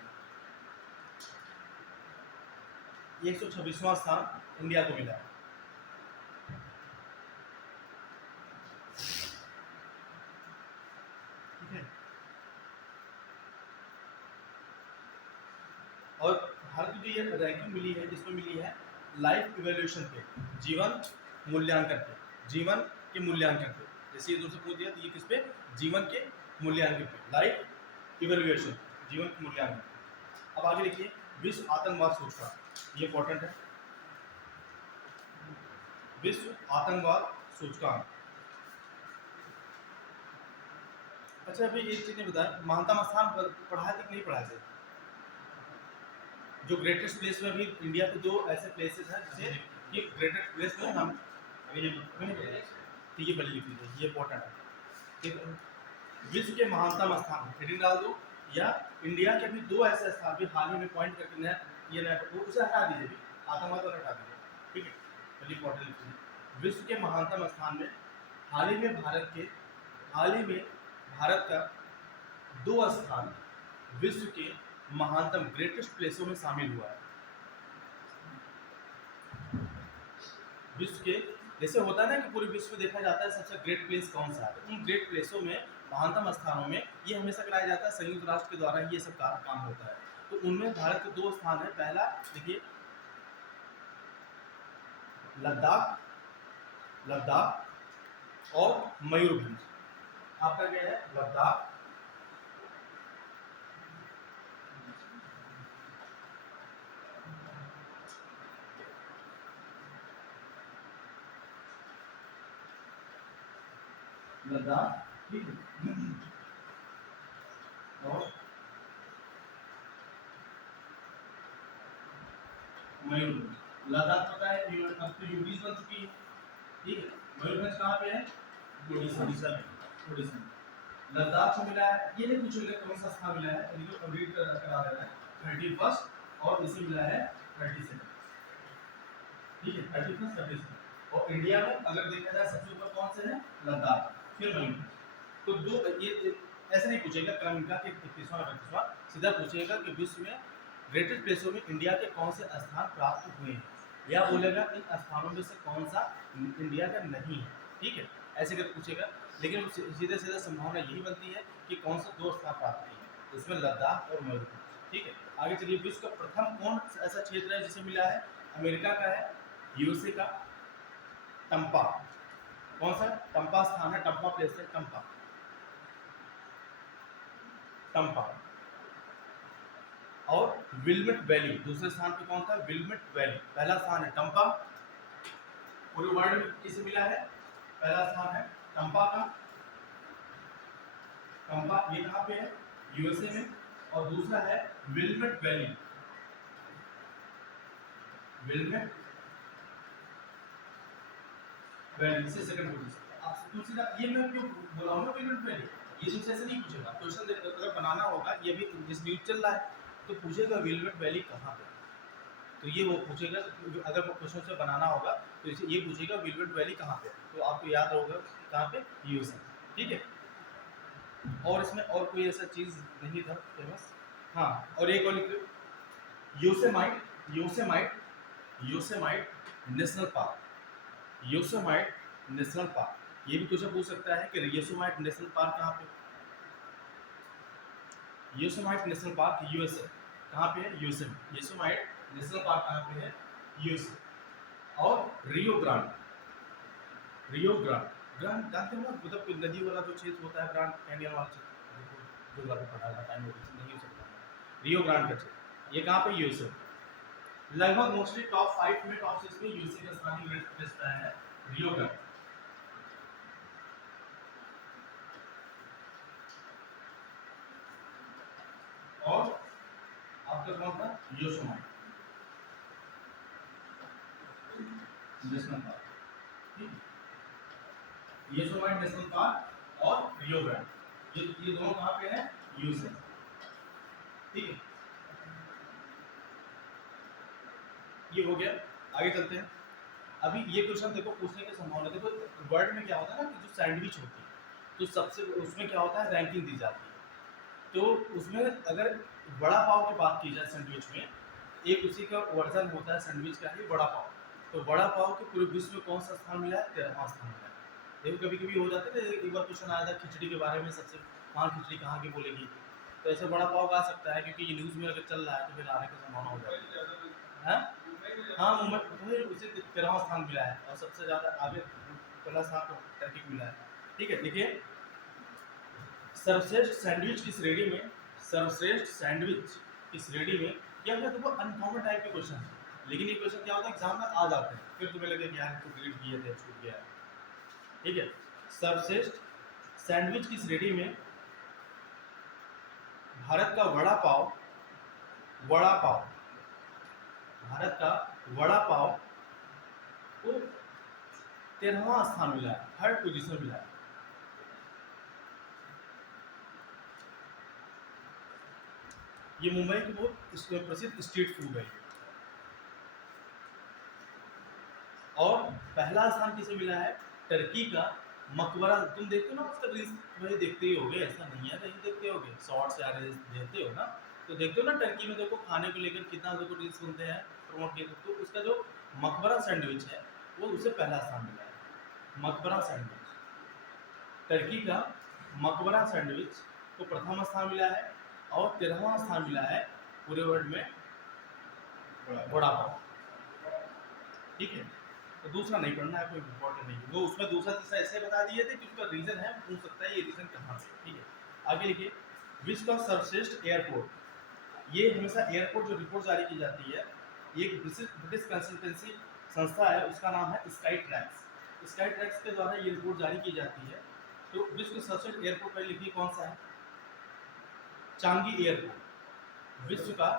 126वां स्थान इंडिया को मिला। और भारत की जो ये रैंकिंग मिली है, इसमें मिली है लाइफ इवैल्यूएशन पे, जीवन मूल्यांकन पे, जीवन के मूल्यांकन पे। जैसे ये दूसरे पूछ दिया तो ये किस पे, जीवन के मूल्यांकन पे, लाइफ इवैल्यूएशन, जीवन के मूल्यांकन। अब आगे लिखिए, विश्व आतंकवाद सूचकांक, ये इंपॉर्टेंट है, विश्व आतंकवाद सूचकांक। अच्छा अभी एक चीज़ बताया, महानतम स्थान पढ़ा थे कि नहीं पढ़ा थे, जो ग्रेटेस्ट प्लेस में अभी इंडिया के दो ऐसे प्लेसेस हैं जैसे ये ग्रेटेस्ट प्लेस में हम तो ये बड़ी लिख लीजिए, ये इंपॉर्टेंट है, ठीक है। विश्व के महानतम स्थान हेडिंग डाल दो, या इंडिया के भी 2 ऐसे स्थान भी हाल ही में पॉइंट करके नया ये नया वो उसे हटा दीजिए भी, आतंकवाद वाला हटा दीजिए, ठीक है। पहली इंपॉर्टेंट लिखिए, विश्व के महानतम स्थान में हाल ही में भारत का 2 स्थान विश्व के महानतम ग्रेटेस्ट प्लेसों में शामिल हुआ है। विश्व के जैसे होता है ना कि पूरे विश्व में देखा जाता है सबसे ग्रेट प्लेस कौन सा है, उन ग्रेट प्लेसों में महानतम स्थानों में ये हमेशा कराया जाता है, संयुक्त राष्ट्र के द्वारा ये सब काम होता है। तो उनमें भारत के 2 स्थान है। पहला देखिए लद्दाख और मयूरभंज। आपका क्या है? लद्दाख ठीक है, और मयूरभंज। लद्दाख पता है अब तो यूपी बन चुकी है, ठीक है। मयूरभंज कहाँ पे है? उड़ीसा में। लद्दाख से मिला है, ये नहीं पूछेगा कौन सा स्थान मिला है, इनको कंप्लीट करा देना है। 31 और इसे मिला है 37, ठीक है। 31 37 और इंडिया में अगर देखा जाए सबसे ऊपर कौन से है? लद्दाख, फिर मयूरभंज। तो दो ये ऐसे नहीं पूछेगा क्रम इनका कि 31वां 32वां, सीधा पूछेगा कि विश्व में ग्रेटेस्ट प्लेसों में इंडिया के कौन से स्थान प्राप्त हुए हैं, या बोलेगा इन स्थानों में से कौन सा इंडिया का नहीं है, ठीक है। ऐसे कर पूछेगा, लेकिन सीधे सीधे संभावना यही बनती है कि कौन सा 2 स्थान प्राप्त किए हैं, उसमें लद्दाख और मयूरभंज, ठीक है। आगे चलिए, विश्व का प्रथम कौन ऐसा क्षेत्र है जिसे मिला है? अमेरिका का है, यूएसए का टम्पा। कौन सा? टम्पा स्थान है, टम्पा प्लेस है, टम्पा। और विल्मेट वैली दूसरे स्थान पे कौन था? विल्मेट वैली। पहला स्थान है टम्पा, पूरे वर्ल्ड में किसे मिला है? पहला स्थान है टम्पा का। टम्पा ये कहाँ पे है? यूएसए में। और दूसरा है विल्मेट वैली। विल्मेट वैली से सेकंड पोजीशन। आप दूसरा ये मैं क्यों बोला हूँ ना विल्मेट वैली, ये चीज ऐसे नहीं पूछेगा। क्वेश्चन अगर बनाना होगा, ये भी जिस न्यूज चल रहा है तो पूछेगा विल्मेट वैली कहाँ पे, तो ये वो पूछेगा। अगर क्वेश्चन से बनाना होगा तो इसे ये पूछेगा विल्मेट वैली कहाँ पे, तो आपको याद होगा कहाँ पे? यूएसए, ठीक है। और इसमें और कोई ऐसा चीज नहीं था फेमस। हाँ, और एक और लिख लो, Yosemite National Park. Yosemite National Park, ये भी क्वेश्चन पूछ सकता है कि योसेमाइट नेशनल पार्क कहाँ पे? योसेमाइट नेशनल पार्क यूएसए, कहाँ पे है? यूएसए में। योसेमाइट नेशनल पार्क कहाँ पे है? यूएसए। और रियो ग्रांड जानते हो ना, मतलब कोई नदी वाला जो क्षेत्र होता है, ग्रांड कैनियन वाला क्षेत्र, जो पढ़ा था टाइम नहीं हो सकता। रियो ग्रांड का क्षेत्र, ये कहाँ पे? यूएसए। लगभग मोस्टली टॉप 5 में, टॉप 6 में यूएसए का स्थान रहता है रियो ग्रांड। और आपका कौन था? योसेमाइट नेशनल पार्क, ठीक है। योसेमाइट नेशनल पार्क और रियो ग्रांड, ये दोनों कहाँ पे हैं? यूएसए, ठीक है। ये हो गया, आगे चलते हैं। अभी ये क्वेश्चन देखो पूछने की संभावना, देखो वर्ल्ड में क्या होता है ना कि जो सैंडविच होती है तो सबसे उसमें क्या होता है? रैंकिंग दी जाती है। तो उसमें अगर बड़ा पाव की बात की जाए, सैंडविच में एक उसी का वर्जन होता है सैंडविच का ही, बड़ा पाव। तो बड़ा पाव के पूरे विश्व में कौन सा स्थान मिला है? 13वां स्थान मिला है। देखो कभी कभी हो जाता है ना, एक बार क्वेश्चन आया था खिचड़ी के बारे में, सबसे वहाँ खिचड़ी कहाँ की बोलेगी, तो ऐसे बड़ा पाव आ सकता है, क्योंकि ये न्यूज़ में अगर चल रहा है तो फिर आने की संभावना हो जाती है। हाँ, मुंबई उसे 13वां स्थान मिला है, और सबसे ज़्यादा आगे पहला स्थान तो टर्की को मिला है, ठीक है। देखिए, सर्वश्रेष्ठ सैंडविच की श्रेणी में, यह देखो अनकॉमन टाइप के क्वेश्चन है, लेकिन ये क्वेश्चन क्या होता है एग्जाम में आ जाते हैं, फिर तुम्हें लगे कि यार तो ग्रेड किए थे, छूट गया, ठीक है। सर्वश्रेष्ठ सैंडविच की श्रेणी में भारत का वड़ा पाव को 13वां स्थान मिला है, 3rd पोजीशन मिला है। ये मुंबई की बहुत प्रसिद्ध स्ट्रीट फूड है। और पहला स्थान किसे मिला है? टर्की का मकबरा। तुम देखते हो ना उसका रील्स, वही देखते ही होगे, ऐसा नहीं है नहीं देखते होगे, शॉर्ट्स या रील्स देखते हो ना, तो देखते हो ना टर्की में देखो खाने को लेकर कितना देखो रील्स बनते हैं, प्रमोट किए, तो उसका जो मकबरा सैंडविच है वो उसे पहला स्थान मिला है। मकबरा सैंडविच, टर्की का मकबरा सैंडविच को प्रथम स्थान मिला है। और 13वां स्थान मिला है पूरे वर्ल्ड में वड़ा पाव। ठीक है, तो दूसरा नहीं पढ़ना है, कोई इम्पोर्टेंट नहीं है वो, उसमें दूसरा तीसरा ऐसे बता दिए थे कि उसका रीजन है, पूछ सकता है ये रीजन कहाँ से। ठीक है, आगे लिखिए, विश्व का सर्वश्रेष्ठ एयरपोर्ट। ये हमेशा एयरपोर्ट जो रिपोर्ट जारी की जाती है, ये एक ब्रिटिश कंसल्टेंसी संस्था है, उसका नाम है स्काई ट्रैक्स। स्काई ट्रैक्स के द्वारा ये रिपोर्ट जारी की जाती है। तो विश्व का सर्वश्रेष्ठ एयरपोर्ट पर लिखिए कौन सा है? Changi airport. विश्व का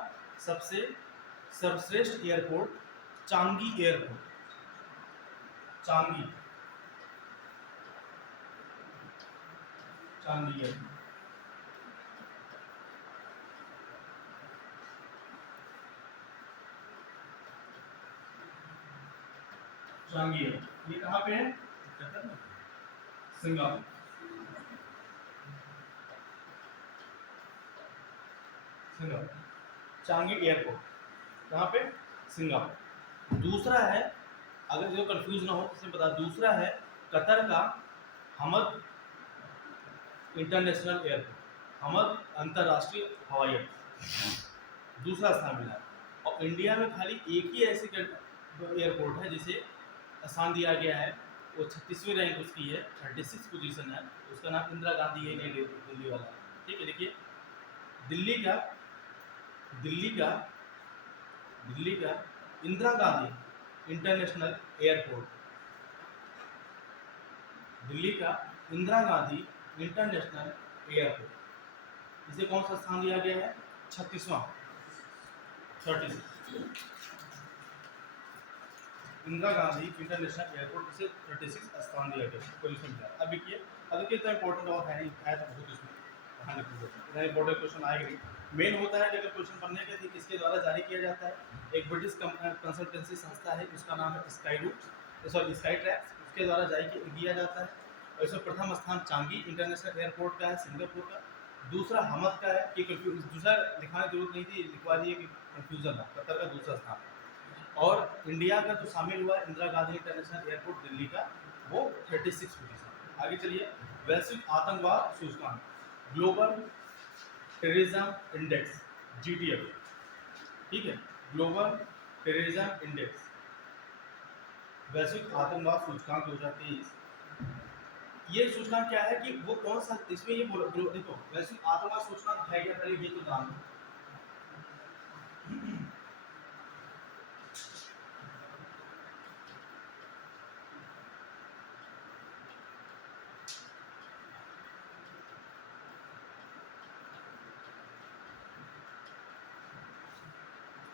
सबसे सर्वश्रेष्ठ airport Changi airport. Changi Changi airport. Changi airport ये कहाँ पे है? सिंगापुर। सिंगापुर चांगी एयरपोर्ट कहाँ पे? सिंगापुर। दूसरा है, अगर जो कंफ्यूज ना हो तो इसमें बता, दूसरा है कतर का हमद इंटरनेशनल एयरपोर्ट, हमद अंतर्राष्ट्रीय हवाई अड्डा, दूसरा स्थान मिला है। और इंडिया में खाली एक ही ऐसी एयरपोर्ट है जिसे स्थान दिया गया है, वो 36वीं रैंक उसकी है, 36 पोजीशन है, उसका नाम इंदिरा गांधी है, नई दिल्ली वाला। ठीक है, देखिए दिल्ली का इंदिरा गांधी इंटरनेशनल एयरपोर्ट, दिल्ली का इंदिरा गांधी इंटरनेशनल एयरपोर्ट, इसे कौन सा स्थान दिया गया है? 36वां, 36 इंदिरा गांधी इंटरनेशनल एयरपोर्ट, इसे 36 स्थान दिया गया, पोजीशन दिया। अब देखिए, अब देखिए इतना इंपॉर्टेंट और है नहीं, है तो बहुत इसमें कहानी इतना इंपॉर्टेंट क्वेश्चन आएगा नहीं। मेन होता है कि अगर क्वेश्चन पढ़ने के लिए किसके द्वारा जारी किया जाता है, एक ब्रिटिश कंसल्टेंसी संस्था है, उसका नाम है स्काई ट्रैक्स, उसके द्वारा जारी किया जाता है। और इसमें प्रथम स्थान चांगी इंटरनेशनल एयरपोर्ट का है, सिंगापुर का। दूसरा हमद का है, कि दूसरा लिखवाने की जरूरत नहीं थी, लिखवा दिए कि कन्फ्यूजन है, कतर का दूसरा स्थान। और इंडिया का जो शामिल हुआ इंदिरा गांधी इंटरनेशनल एयरपोर्ट दिल्ली का, वो 36 पोजीशन। आगे चलिए, वैश्विक आतंकवाद सूचकांक, ग्लोबल टेररिज्म इंडेक्स, GTF। ठीक है, ग्लोबल टेररिज्म इंडेक्स, वैश्विक आतंकवाद सूचकांक 2023। ये सूचकांक क्या है कि वो कौन सा, इसमें ये देखो वैश्विक आतंकवाद सूचकांक है क्या, पहले ये तो जान लो।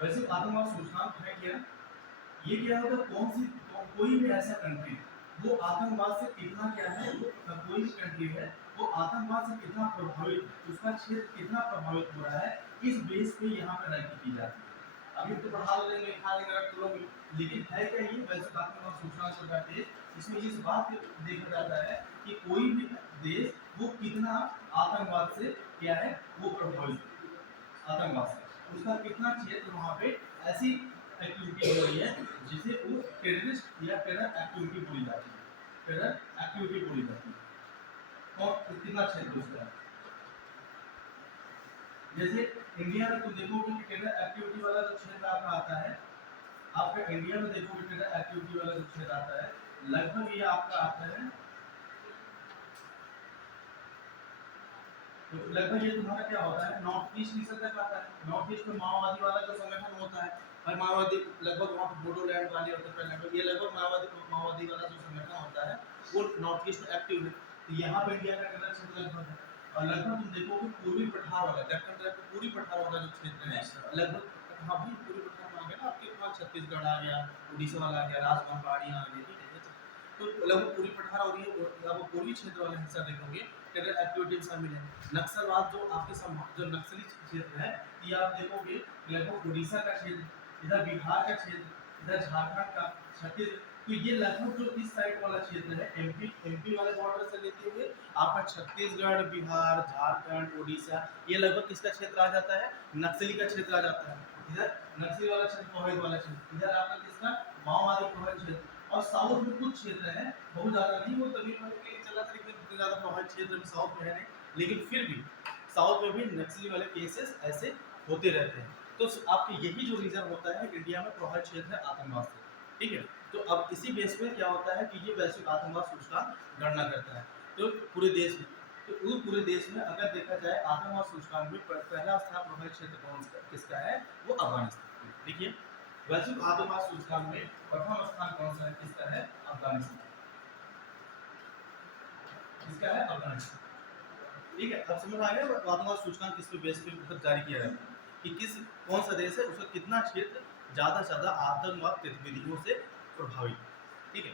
वैसे आतंकवाद सूचकांक है क्या? ये क्या होगा, कोई भी ऐसा कंट्री वो आतंकवाद से कितना क्या है, वो कोई भी कंट्री है वो आतंकवाद से कितना प्रभावित, उसका क्षेत्र कितना प्रभावित हो रहा है, इस बेस पे यहाँ पे रैंकिंग की जाती है। अभी तो पढ़ा लेंगे, लिखा लेंगे अगर तो लोग, लेकिन है क्या ये वैसे आतंकवाद सूचकांक का देश, इसमें इस बात को देखा जाता है कि कोई भी देश वो कितना आतंकवाद से क्या है, वो प्रभावित आतंकवाद से, उसका कितना क्षेत्र वहाँ पे ऐसी एक्टिविटी हो रही है जिसे वो टेररिस्ट या टेरर एक्टिविटी बोली जाती है, टेरर एक्टिविटी बोली जाती है। और कितना क्षेत्र उसका, जैसे इंडिया में तुम देखोगे कि टेरर एक्टिविटी वाला जो क्षेत्र आपका आता है, आपका इंडिया में देखोगे टेरर एक्टिविटी वाला जो क्षेत्र आता है, लगभग ये आपका आता है, तो लगभग ये तुम्हारा क्या होता है, नॉर्थ ईस्ट रीजन तक आता है। नॉर्थ ईस्ट में माओवादी वाला जो संगठन होता है, और माओवादी लगभग वहाँ पर बोडोलैंड वाले होते हैं, लगभग ये लगभग माओवादी वाला जो संगठन होता है वो नॉर्थ ईस्ट में एक्टिव है। तो यहाँ पे इंडिया का टेरर क्षेत्र लगभग है। और लगभग तुम देखोगे पूर्वी पठार वाला, दक्षिण तरफ पूर्वी पठार वाला जो क्षेत्र है, लगभग, हाँ भाई पूर्वी पठार में आ गया ना आपके पास, छत्तीसगढ़ आ गया, उड़ीसा वाला आ गया, राजस्थान पहाड़ियाँ आ गई, ठीक है। तो लगभग पूरी पठार हो रही है, और आप पूर्वी क्षेत्र वाला हिस्सा देखोगे टेरर एक्टिविटी शामिल है। नक्सलवाद जो आपके जो नक्सली क्षेत्र है, ये आप देखोगे लगभग उड़ीसा का क्षेत्र, इधर बिहार का क्षेत्र, इधर झारखंड का, छत्तीसगढ़, तो ये लगभग जो इस साइड वाला क्षेत्र है एमपी वाले बॉर्डर से लेते हुए आपका छत्तीसगढ़, बिहार, झारखंड, उड़ीसा, ये लगभग किसका क्षेत्र आ जाता है, नक्सली का क्षेत्र आ जाता है। इधर नक्सली वाला क्षेत्र, प्रभावित वाला क्षेत्र, इधर आपका किसका, माओवादी प्रभावित क्षेत्र। और साउथ में कुछ क्षेत्र हैं, बहुत ज़्यादा नहीं, वो तभी के लिए चला था, लेकिन इतने ज़्यादा प्रभावित क्षेत्र में साउथ में है नहीं, लेकिन फिर भी साउथ में भी नक्सली वाले केसेस ऐसे होते रहते हैं। तो आपके यही जो रीज़न होता है इंडिया में प्रभावित क्षेत्र है आतंकवाद से, ठीक है। तो अब इसी बेस पे क्या होता है कि ये वैश्विक आतंकवाद सूचकांक गणना करता है, तो पूरे देश में, तो उस पूरे देश में अगर देखा जाए आतंकवाद सूचकांक में पहला स्थान प्रभावित क्षेत्र कौन सा किसका है, वो अफगानिस्तान। देखिए वैश्विक आतंकवाद सूचकांक में प्रथम स्थान कौन सा है, किसका है, अफगानिस्तान, किसका है, अफगानिस्तान। ठीक है, अब समझ आ गया आतंकवाद सूचकांक किस पे बेस पे मतलब जारी किया जाता है कि किस कौन सा देश है, उसका कितना क्षेत्र ज़्यादा से ज़्यादा आतंकवाद गतिविधियों से प्रभावित, ठीक है।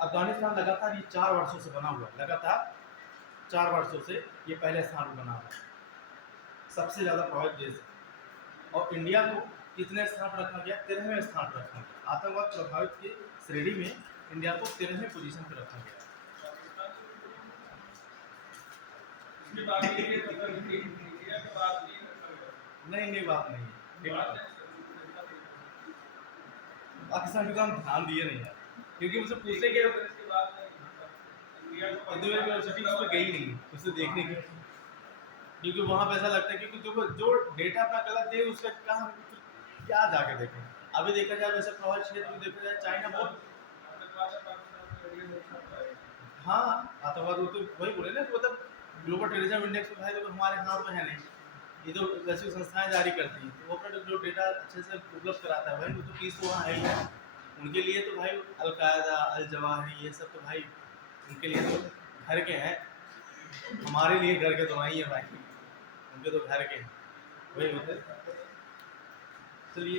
अफगानिस्तान लगातार ये 4 वर्षों से बना हुआ है, लगातार 4 वर्षों से ये पहले स्थान पर बना हुआ है, सबसे ज़्यादा प्रभावित देश है। और इंडिया को कितने स्थान पर रखा गया, 13वें स्थान पर रखा गया। आतंकवाद प्रभावित की श्रेणी में इंडिया को 13वें पोजीशन पर रखा गया। नहीं बात नहीं है, पाकिस्तान के काम ध्यान दिए नहीं यार, क्योंकि मुझसे पूछने के यूनिवर्सिटी उस पर गई नहीं उसे देखने की, क्योंकि वहाँ पे ऐसा लगता है कि जो डेटा अपना गलत दे उसका कहाँ क्या जाके देखें। अभी देखा जाए वैसे प्रभावित क्षेत्र में देखा जाए चाइना बहुत, हाँ आतंकवाद वो तो वही बोले ना, मतलब ग्लोबल टेररिज्म इंडेक्स में भाई देखो हमारे हाथ में है नहीं, ये जो वैश्विक संस्थाएं जारी करती हैं तो वो अपना जो डेटा अच्छे से उपलब्ध कराता है भाई, वो तो पीस तो वहाँ है ही है उनके लिए, तो भाई अलकायदा, अल जवाहिरी, ये सब तो भाई उनके लिए तो घर के हैं, हमारे लिए घर के तो नहीं है भाई, उनके तो घर के हैं, वही होते। चलिए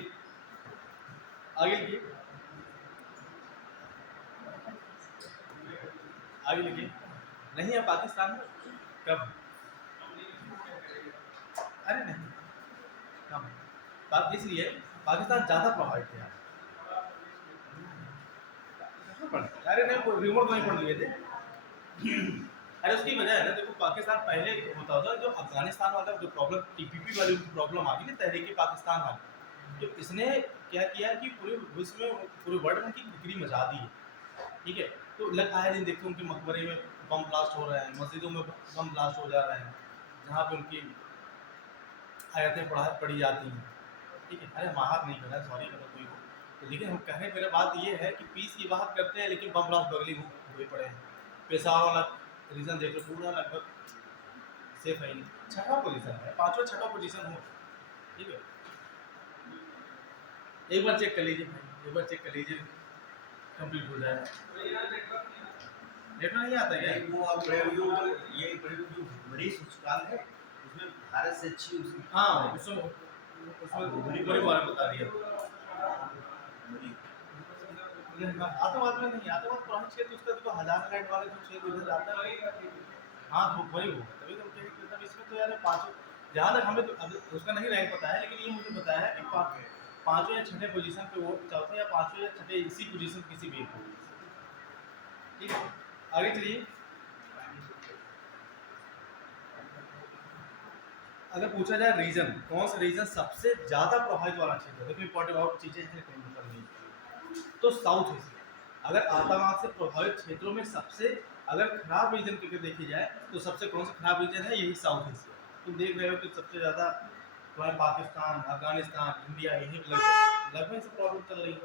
आगे लिखिए, आगे लिखिए। नहीं है पाकिस्तान में कब, अरे नहीं कब, बात इसलिए पाकिस्तान ज़्यादा प्रभावित है यार, अरे नहीं रिमोट नहीं पढ़ लिए थे अरे उसकी वजह है ना, देखो पाकिस्तान पहले होता था, जो अफगानिस्तान वाला जो प्रॉब्लम टीपीपी वाली प्रॉब्लम आ गई थी, तहरीक पाकिस्तान वाली, तो इसने क्या किया कि पूरे विश्व में, पूरे वर्ल्ड में उनकी बिक्री मचा दी है, ठीक है। तो आए दिन देखते उनके मकबरे में बम ब्लास्ट हो रहे हैं, मस्जिदों में बम ब्लास्ट हो जा रहे हैं, जहाँ पे उनकी आयतें पढ़ी जाती हैं, ठीक है। अरे माहर नहीं कर रहा, सॉरी अगर कोई हो तो, लेकिन हम कहने मेरा बात ये है कि पीस की बात करते हैं लेकिन बम ब्लास्ट बगली हुए पड़े हैं। पेशावर वाला रीज़न देख लो, पूरा लगभग सेफ है नहीं, 6वां पोजीशन है, 5वां 6वां पोजीशन हो, ठीक है। एक बार चेक कर लीजिए भाई, एक बार चेक कर लीजिए, कंप्लीट हो जाएगा। नेटवर्क नहीं आता क्या, वो आप ये बड़ी सूचकांक है, उसमें भारत से अच्छी उसकी, हाँ उसमें बड़ी बार बता दिया। आतंकवाद में नहीं, आतंकवाद प्रभावित क्षेत्र उसका तो हजार लाइट वाले जो क्षेत्र उधर जाता है, हाँ तो वही होगा, तभी तो मतलब इसमें तो यार पाँचों, जहाँ तक हमें तो अब उसका नहीं रैंक पता है, लेकिन ये मुझे बताया है कि 5वें या 6ठे पोजीशन पे वो चौथे या 5वें या 6ठे इसी पोजीशन किसी भी एक, ठीक है। आगे चलिए, अगर पूछा जाए रीजन, कौन सा रीजन सबसे ज़्यादा प्रभावित वाला क्षेत्र है, देखो इंपॉर्टेंट और चीज़ें हैं कहीं मतलब नहीं, तो साउथ एशिया। अगर आतंकवाद से प्रभावित क्षेत्रों में सबसे अगर खराब रीजन की देखी जाए तो सबसे कौन सा खराब रीजन है, यही साउथ एशिया। तुम देख रहे हो कि सबसे ज़्यादा तुम्हारा पाकिस्तान, अफगानिस्तान, इंडिया, यही लगभग से प्रॉब्लम चल रही है,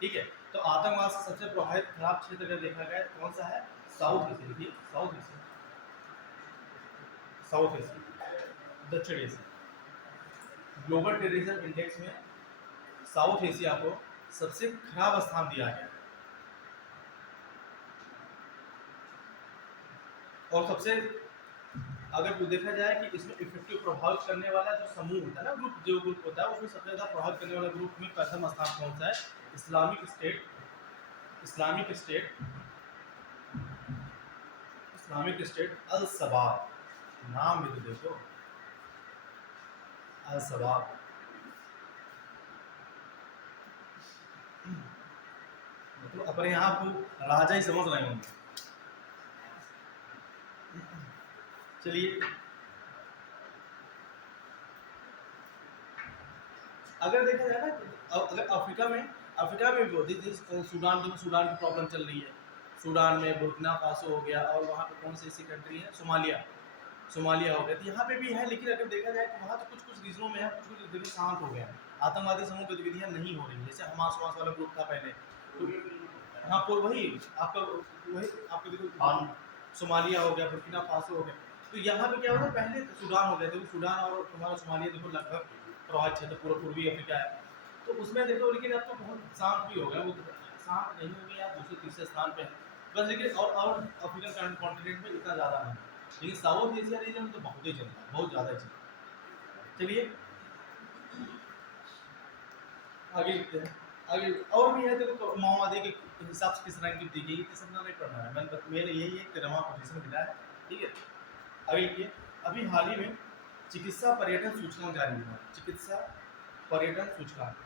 ठीक है। तो आतंकवाद से सबसे प्रभावित खराब क्षेत्र अगर देखा गया कौन सा है, साउथ एशिया। देखिए साउथ एशिया, साउथ एशिया, दक्षिण एशिया। ग्लोबल टेररिज्म इंडेक्स में साउथ एशिया को सबसे खराब स्थान दिया गया, और सबसे अगर देखा जाए कि इसमें इफेक्टिव प्रभावित करने वाला जो समूह होता है ना, ग्रुप, जो ग्रुप होता है उसमें सबसे ज़्यादा प्रभावित करने वाला ग्रुप में प्रथम स्थान कौन सा है, इस्लामिक स्टेट इस्लामिक स्टेट अल शबाब, नाम भी तो देखो, अल शबाब। मतलब अपने आप को राजा ही समझ रहे होंगे। चलिए, अगर देखा जाए ना, अगर अफ्रीका में भी होती थी, सूडान की प्रॉब्लम चल रही है, सूडान में बुर्किना फासो हो गया, और वहाँ पे कौन सी ऐसी कंट्री है, सोमालिया हो गया, तो यहाँ पे भी है। लेकिन अगर देखा जाए तो वहाँ तो कुछ रीजनों में है, कुछ जगह शांत हो गया है, आतंकवादी समूह गतिविधियाँ नहीं हो रही, जैसे हमास वाला ग्रुप था पहले, तो हाँ वही आपका देखो, सोमालिया हो गया, बुर्किना फासो हो गया। तो यहाँ पे क्या होता है, पहले सूडान हो गया, देखो सूडान और तुम्हारा सोमालिया देखो लगभग प्रभावित क्षेत्र पूरा पूर्वी अफ्रीका है, तो उसमें देखो, लेकिन अब तो बहुत शांत भी हो गया, वो शांत नहीं हो गया, दूसरे तीसरे स्थान पे है बस। लेकिन और अफ्रीकन कॉन्टिनेंट में इतना ज़्यादा नहीं, लेकिन साउथ एशिया रीजन में तो बहुत ही चलता है, बहुत ज़्यादा चलता है। चलिए आगे लिखते हैं। आगे और भी है, देखो माओवादी के हिसाब से किस रैंक की दी गई, सब नहीं पढ़ना है, मेरे यही एक 13वां पोजीशन मिला है, ठीक है। आगे लिखिए, अभी हाल ही में चिकित्सा पर्यटन सूचकांक जारी हुआ, चिकित्सा पर्यटन सूचकांक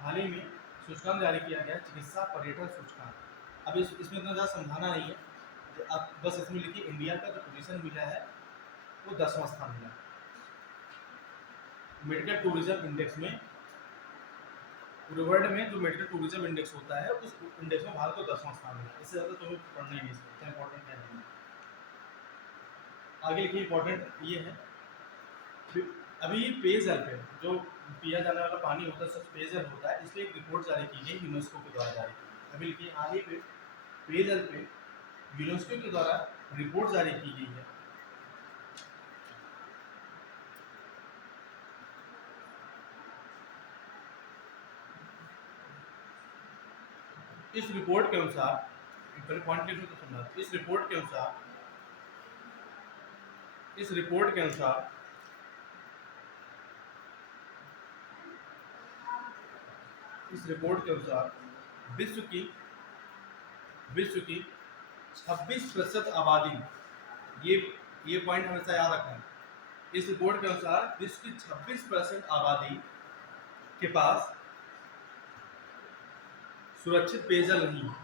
हाल ही में सूचकांक जारी किया गया, चिकित्सा पर्यटन सूचकांक। अब इसमें इतना ज़्यादा समझाना नहीं है, आप बस इसमें लिखिए इंडिया का जो पोजीशन मिला है वो 10वां स्थान मिला। मेडिकल टूरिज्म इंडेक्स में, पूरे वर्ल्ड में जो मेडिकल टूरिज्म इंडेक्स होता है, उस इंडेक्स में भारत को 10वां स्थान मिला। इससे ज़्यादा तुम्हें पढ़ना ही नहीं, इसमें इंपॉर्टेंट है नहीं। आगे लिखिए, इंपॉर्टेंट ये है, अभी पेयजल पे जो पिया जाने वाला पानी होता है, सब पेयजल होता है, इसलिए एक रिपोर्ट जारी की गई, यूनेस्को के द्वारा जारी की गई। अभी लिखिए, हाल ही पे पेयजल पे यूनेस्को के द्वारा रिपोर्ट जारी की गई है। इस रिपोर्ट के अनुसार, पॉइंट लिखो तो समझा, इस रिपोर्ट के अनुसार विश्व की 26% आबादी, ये पॉइंट हमेशा याद रखना है। इस रिपोर्ट के अनुसार विश्व की 26% आबादी के पास सुरक्षित पेयजल नहीं है।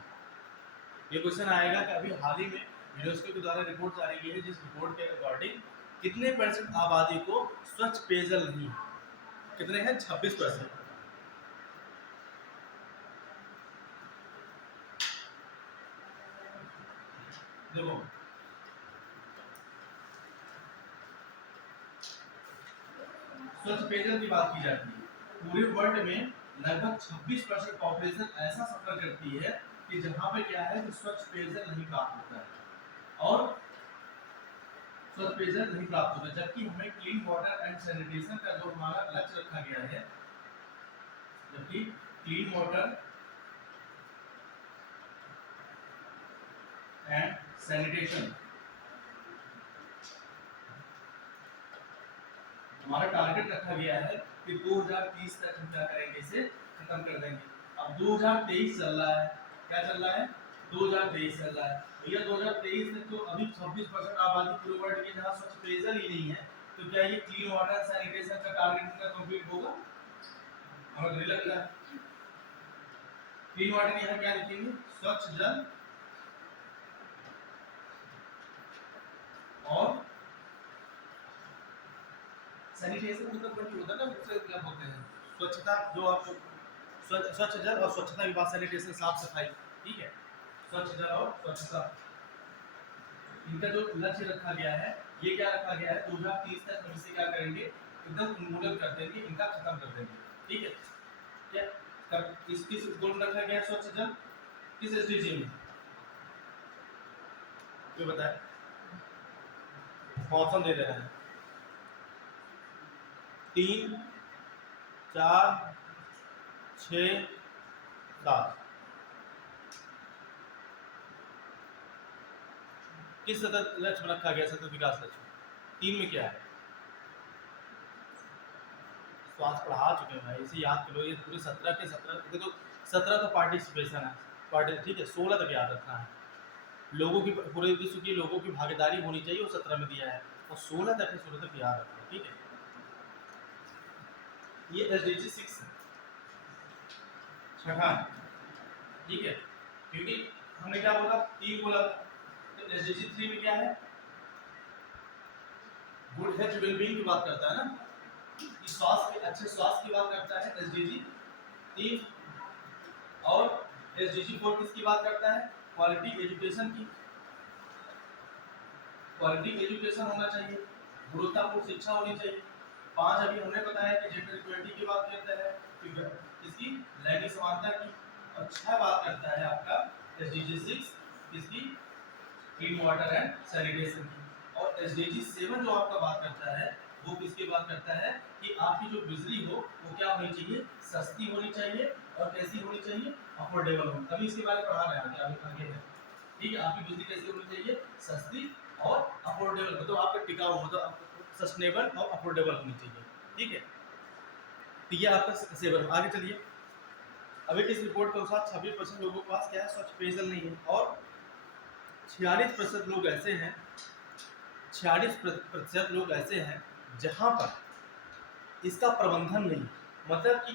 ये क्वेश्चन आएगा कि अभी हाल ही में यूनेस्को के द्वारा रिपोर्ट जारी की है, जिस रिपोर्ट के अकॉर्डिंग कितने % आबादी को स्वच्छ पेयजल नहीं है, कितने हैं, 26%। देखो स्वच्छ पेयजल की बात की जाती है, पूरे वर्ल्ड में लगभग 26% पॉपुलेशन ऐसा सफर करती है कि जहां पे क्या है कि स्वच्छ पेयजल नहीं प्राप्त होता है, और स्वच्छ पेयजल नहीं प्राप्त होता, जबकि हमें क्लीन वाटर एंड सैनिटेशन का जो हमारा लक्ष्य रखा गया है, जबकि क्लीन वाटर एंड सैनिटेशन हमारा टारगेट रखा गया है कि 2030 तक हम क्या करेंगे, इसे खत्म कर देंगे। अब 2023 चल रहा है, क्या चल रहा है, 2023 चल रहा है भैया। 2023 तक तो अभी 26% आबादी पूरे वर्ल्ड की जहाँ स्वच्छ पेयजल ही नहीं है, तो क्या ये क्लीन वाटर सैनिटेशन का टारगेट इनका कंप्लीट होगा? हमें नहीं लगता है। क्लीन वाटर यहाँ क्या लिखेंगे, स्वच्छ जल और सैनिटेशन, मतलब वही होता है ना, उससे क्या बोलते हैं, स्वच्छता, जो आप स्वच्छ जल और स्वच्छता के बाद सैनिटेशन, साफ सफाई, ठीक है, स्वच्छ जल और स्वच्छता, इनका जो लक्ष्य रखा गया है, ये क्या रखा गया है, 2030 तक हम इसे क्या करेंगे, एकदम उन्मूलन कर देंगे, इनका खत्म कर देंगे, ठीक है। क्या किस गोल में रखा गया है स्वच्छ जल, किस एसडीजी में, जो बताए, ऑप्शन दे दे रहे हैं, 3, 4, 6, 7, किस सतत लक्ष्य रखा गया, सतत विकास लक्ष्य 3 में क्या है, स्वास्थ्य पढ़ा चुके हैं भाई, इसे याद करो। ये पूरे 17 के 17 देखो, 17 तो पार्टिसिपेशन है, ठीक है, 16 तक याद रखना है। लोगों की पूरे विश्व की लोगों की भागीदारी होनी चाहिए, वो 17 में दिया है, और 16 तक है, 16 तक याद रखना, ठीक है। ये SDG 6 है, छठा है, ठीक है, क्योंकि हमने क्या बोला, 3 बोला, तो SDG 3 में क्या है, गुड हेल्थ वेलबींग की बात करता है ना, कि स्वास्थ्य, अच्छे स्वास्थ्य की बात करता है SDG 3, और SDG 4 किसकी बात करता है, क्वालिटी एजुकेशन की, क्वालिटी एजुकेशन होना चाहिए, गुणवत्तापूर्ण शिक्षा होनी चाहिए। 5 अभी हमने बताया कि जेंडर इक्वलिटी की बात करता है, इसकी लैंगिक समानता की, और 6 बात करता है आपका SDG 6 किसकी, क्लीन वाटर एंड सैनिटेशन की, और SDG 7 जो आपका बात करता है वो किसकी बात करता है कि आपकी जो बिजली हो वो क्या होनी चाहिए, सस्ती होनी चाहिए, और कैसी होनी चाहिए, अफोर्डेबल होनी। अभी इसके बारे में पढ़ा रहे हैं आगे है, ठीक है। आपकी बिजली कैसी होनी चाहिए, सस्ती और अफोर्डेबल, मतलब आपका टिकाऊ, मतलब सस्टेनेबल और अफोर्डेबल होनी चाहिए, ठीक है। तो ये आपका 7। आगे चलिए। अभी इस रिपोर्ट के अनुसार 26% लोगों के पास क्या है, स्वच्छ पेयजल नहीं है, और 46% लोग ऐसे हैं, 46% लोग ऐसे हैं जहां पर इसका प्रबंधन नहीं, मतलब कि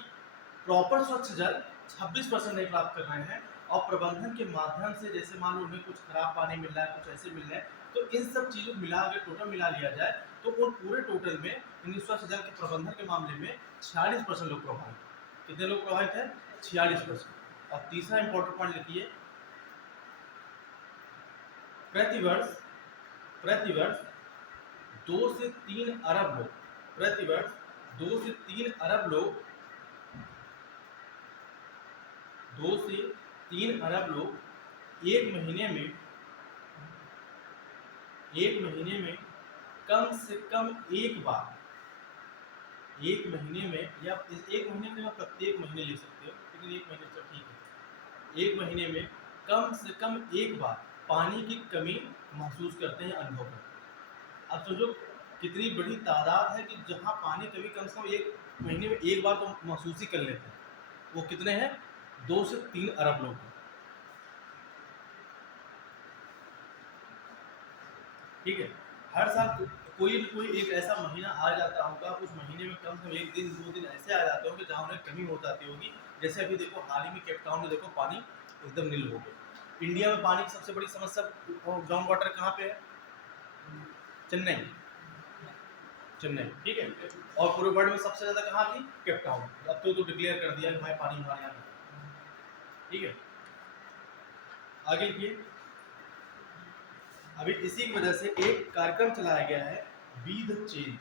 प्रॉपर स्वच्छ जल 26% नहीं प्राप्त कर रहे हैं, और प्रबंधन के माध्यम से, जैसे मान लो उन्हें कुछ खराब पानी मिल रहा है, कुछ ऐसे मिल रहा है, तो इन सब चीज़ों को मिला, अगर टोटल मिला लिया जाए तो उन पूरे टोटल में इन स्वच्छ जल के प्रबंधन के मामले में 46% लोग प्रभावित। कितने लोग प्रभावित हैं, 46%। और तीसरा इंपॉर्टेंट पॉइंट लिखिए, प्रतिवर्ष 2 से 3 अरब लोग, प्रतिवर्ष 2 से 3 अरब लोग, 2 से 3 अरब लोग एक महीने में कम से कम एक बार, एक महीने में, या एक महीने में प्रत्येक महीने ले सकते हो, लेकिन एक महीने तो ठीक है, एक महीने में कम से कम एक बार पानी की कमी महसूस करते हैं, अनुभव करते हैं। अब सोचो कितनी बड़ी तादाद है कि जहाँ पानी कमी कम से कम एक महीने में एक बार तो महसूस ही कर लेते हैं। वो कितने हैं, 2 से 3 अरब लोग हैं, ठीक है। हर साल कोई न कोई एक ऐसा महीना आ जाता होगा, उस महीने में कम से कम 1 दिन 2 दिन ऐसे आ जाते होंगे जहाँ उन्हें कमी हो जाती होगी। जैसे अभी देखो, हाल ही में केप टाउन में देखो पानी एकदम नील हो गया। इंडिया में पानी की सबसे बड़ी समस्या ग्राउंड वाटर कहाँ पे है, चेन्नई, ठीक है, और पूरे वर्ल्ड में सबसे ज़्यादा कहाँ थी, केप टाउन। अब तो डिक्लेयर कर दिया कि भाई पानी हमारे यहाँ, ठीक है। आगे लिखिए। अभी इसी की वजह से एक कार्यक्रम चलाया गया है, be the change,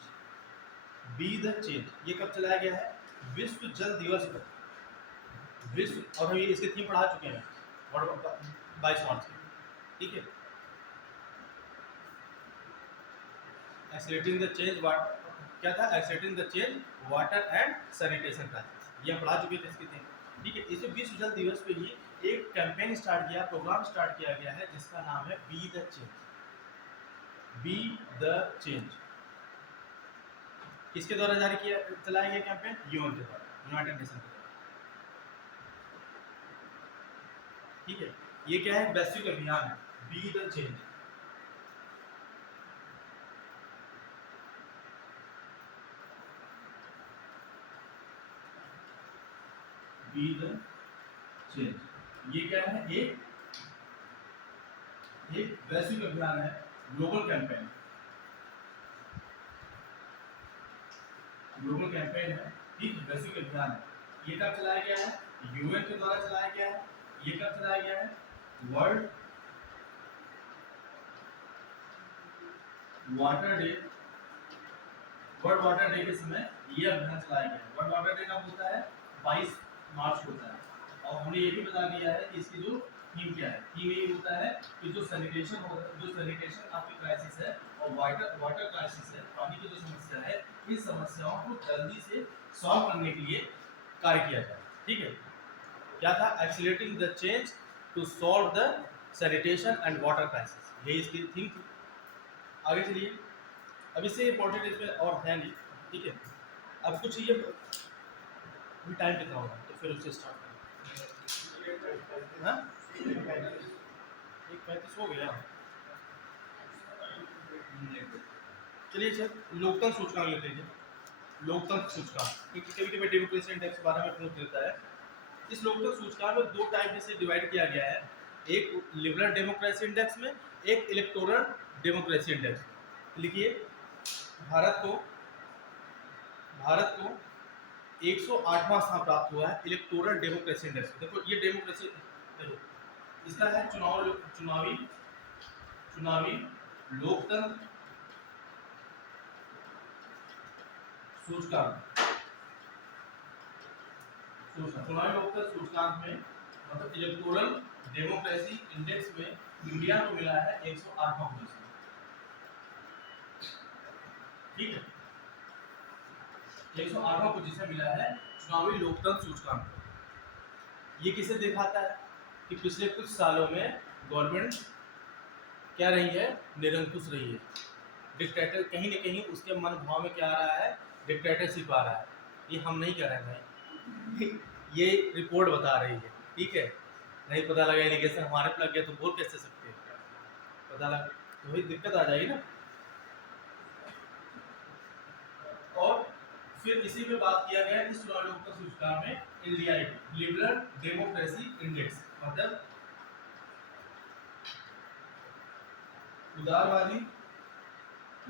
be the change. ये कब चलाया गया है, विश्व जल दिवस पर, विश्व, और हम ये इसके थीम पढ़ा चुके हैं 22 मार्च में, ठीक है। एक्सेलरेटिंग द चेंज, क्या था, accelerating the change water and sanitation का, ये हम पढ़ा चुके थे इसकी थीम, ठीक है। इसे विश्व जल दिवस पे ही एक कैंपेन स्टार्ट किया, प्रोग्राम स्टार्ट किया गया है, जिसका नाम है be the change, be the change. किसके द्वारा जारी किया, चलाया गया कैंपेन, यूएन के द्वारा, यूनाइटेड नेशन के द्वारा, ठीक है। ये क्या है, वैश्विक अभियान है, be the change. Be the change, ये क्या है, एक वैश्विक अभियान है, ग्लोबल कैंपेन, ग्लोबल कैंपेन है, ठीक है, वैश्विक अभियान है। ये कब चलाया गया है, यूएन के द्वारा चलाया गया है। ये कब चलाया गया है, वर्ल्ड वाटर डे के समय ये अभियान चलाया गया है। वर्ल्ड वाटर डे कब होता है, 22 मार्च होता है। और हमने ये भी बता दिया है कि इसकी जो थीम क्या है, थीम ये होता है कि जो सैनिटेशन आपकी क्राइसिस है, और वाटर क्राइसिस है, पानी की जो समस्या है, इन समस्याओं को जल्दी से सॉल्व करने के लिए कार्य किया जाए, ठीक है। क्या था, accelerating the change to solve the sanitation and water crisis, यही इसकी थीम थी। आगे चलिए। अब इससे इंपॉर्टेंट इसमें और है नहीं, ठीक है। अब कुछ ये अभी टाइम कितना होगा तो फिर उससे स्टार्ट करें। हाँ 1:35 हो गया। चलिए सर लोकतंत्र सूचकांक लिख लीजिए। लोकतंत्र सूचकांक क्योंकि कभी कभी डेमोक्रेसी इंडेक्स के बारे में पूछ देता है। इस लोकतंत्र सूचकांक में 2 टाइप में से डिवाइड किया गया है, एक लिबरल डेमोक्रेसी इंडेक्स में, एक इलेक्टोरल डेमोक्रेसी इंडेक्स में। लिखिए भारत को 108वां स्थान प्राप्त हुआ है इलेक्टोरल डेमोक्रेसी इंडेक्स में। देखो ये डेमोक्रेसी देखो इसका है चुनावी लोकतंत्र सूचकांक। चुनावी लोकतंत्र सूचकांक में मतलब इलेक्टोरल डेमोक्रेसी इंडेक्स में इंडिया को मिला है 108वां पोजीशन। ठीक है 108वां पोजीशन मिला है चुनावी लोकतंत्र सूचकांक। ये किसे दिखाता है कि पिछले कुछ सालों में गवर्नमेंट क्या रही है, निरंकुश रही है। डिक्टेटर कहीं ना कहीं उसके मन भाव में क्या आ रहा है, डिक्टेटरशिप आ रहा है। ये हम नहीं कह रहे हैं भाई ये रिपोर्ट बता रही है। ठीक है नहीं पता लगा एलिगेशन हमारे पे लग गया तो बोल कैसे सकते हैं, पता लगा तो वही दिक्कत आ जाएगी ना। और फिर इसी में बात किया गया इस चुनावी लोकतंत्र सूचकांक में इंडिया लिबरल डेमोक्रेसी इंडेक्स मतलब उदारवादी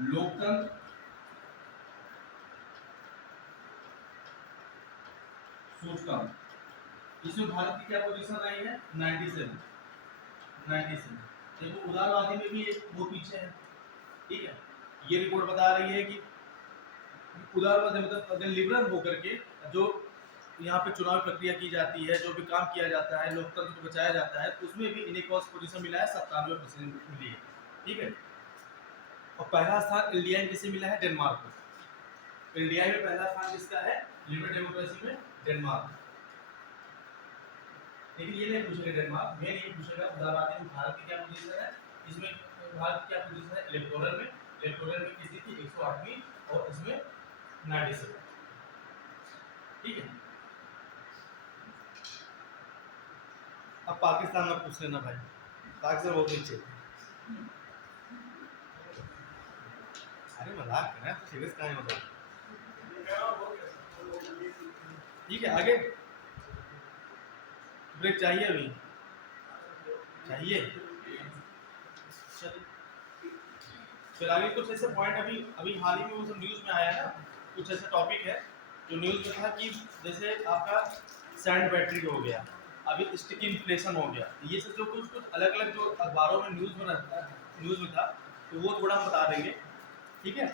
लोकतंत्र सूचकांक। इसमें भारत की क्या पोजीशन रही है 97। देखो उदारवादी में भी वो पीछे है। ठीक है ये रिपोर्ट बता रही है कि उदारवादी मतलब अगर लिबरल होकर के जो यहाँ पे चुनाव प्रक्रिया की जाती है, जो भी काम किया जाता है, लोकतंत्र को बचाया जाता है, उसमें भी इन्हें कौन सी पोजीशन मिला है 97% मिली है। ठीक है और पहला स्थान इंडिया में किसे मिला है, डेनमार्क को। इंडिया में पहला स्थान किसका है लिबरल डेमोक्रेसी में, डेनमार्क। लेकिन ये नहीं पूछेगा डेनमार्क में, नहीं पूछेगा उदारवादी में भारत की क्या पोजीशन है। इसमें भारत की क्या पोजीशन है इलेक्टोरल में किसी की 108वीं और इसमें 97। ठीक है अब पाकिस्तान में पूछ लेना भाई, पाकिस्तान बहुत नीचे। अरे मजाक कर रहा है तो सीरियस कहाँ है मजाक। ठीक है आगे ब्रेक चाहिए अभी चाहिए। चलिए फिर आगे कुछ ऐसे पॉइंट अभी हाल ही में वो सब न्यूज़ में आया है ना, कुछ ऐसा टॉपिक है जो न्यूज़ में था कि जैसे आपका सैंड बैटरी हो गया, अभी स्टिकी इन्फ्लेशन हो गया, ये सब जो कुछ अलग अलग जो अखबारों में न्यूज़ में था तो वो थोड़ा हम बता देंगे। ठीक है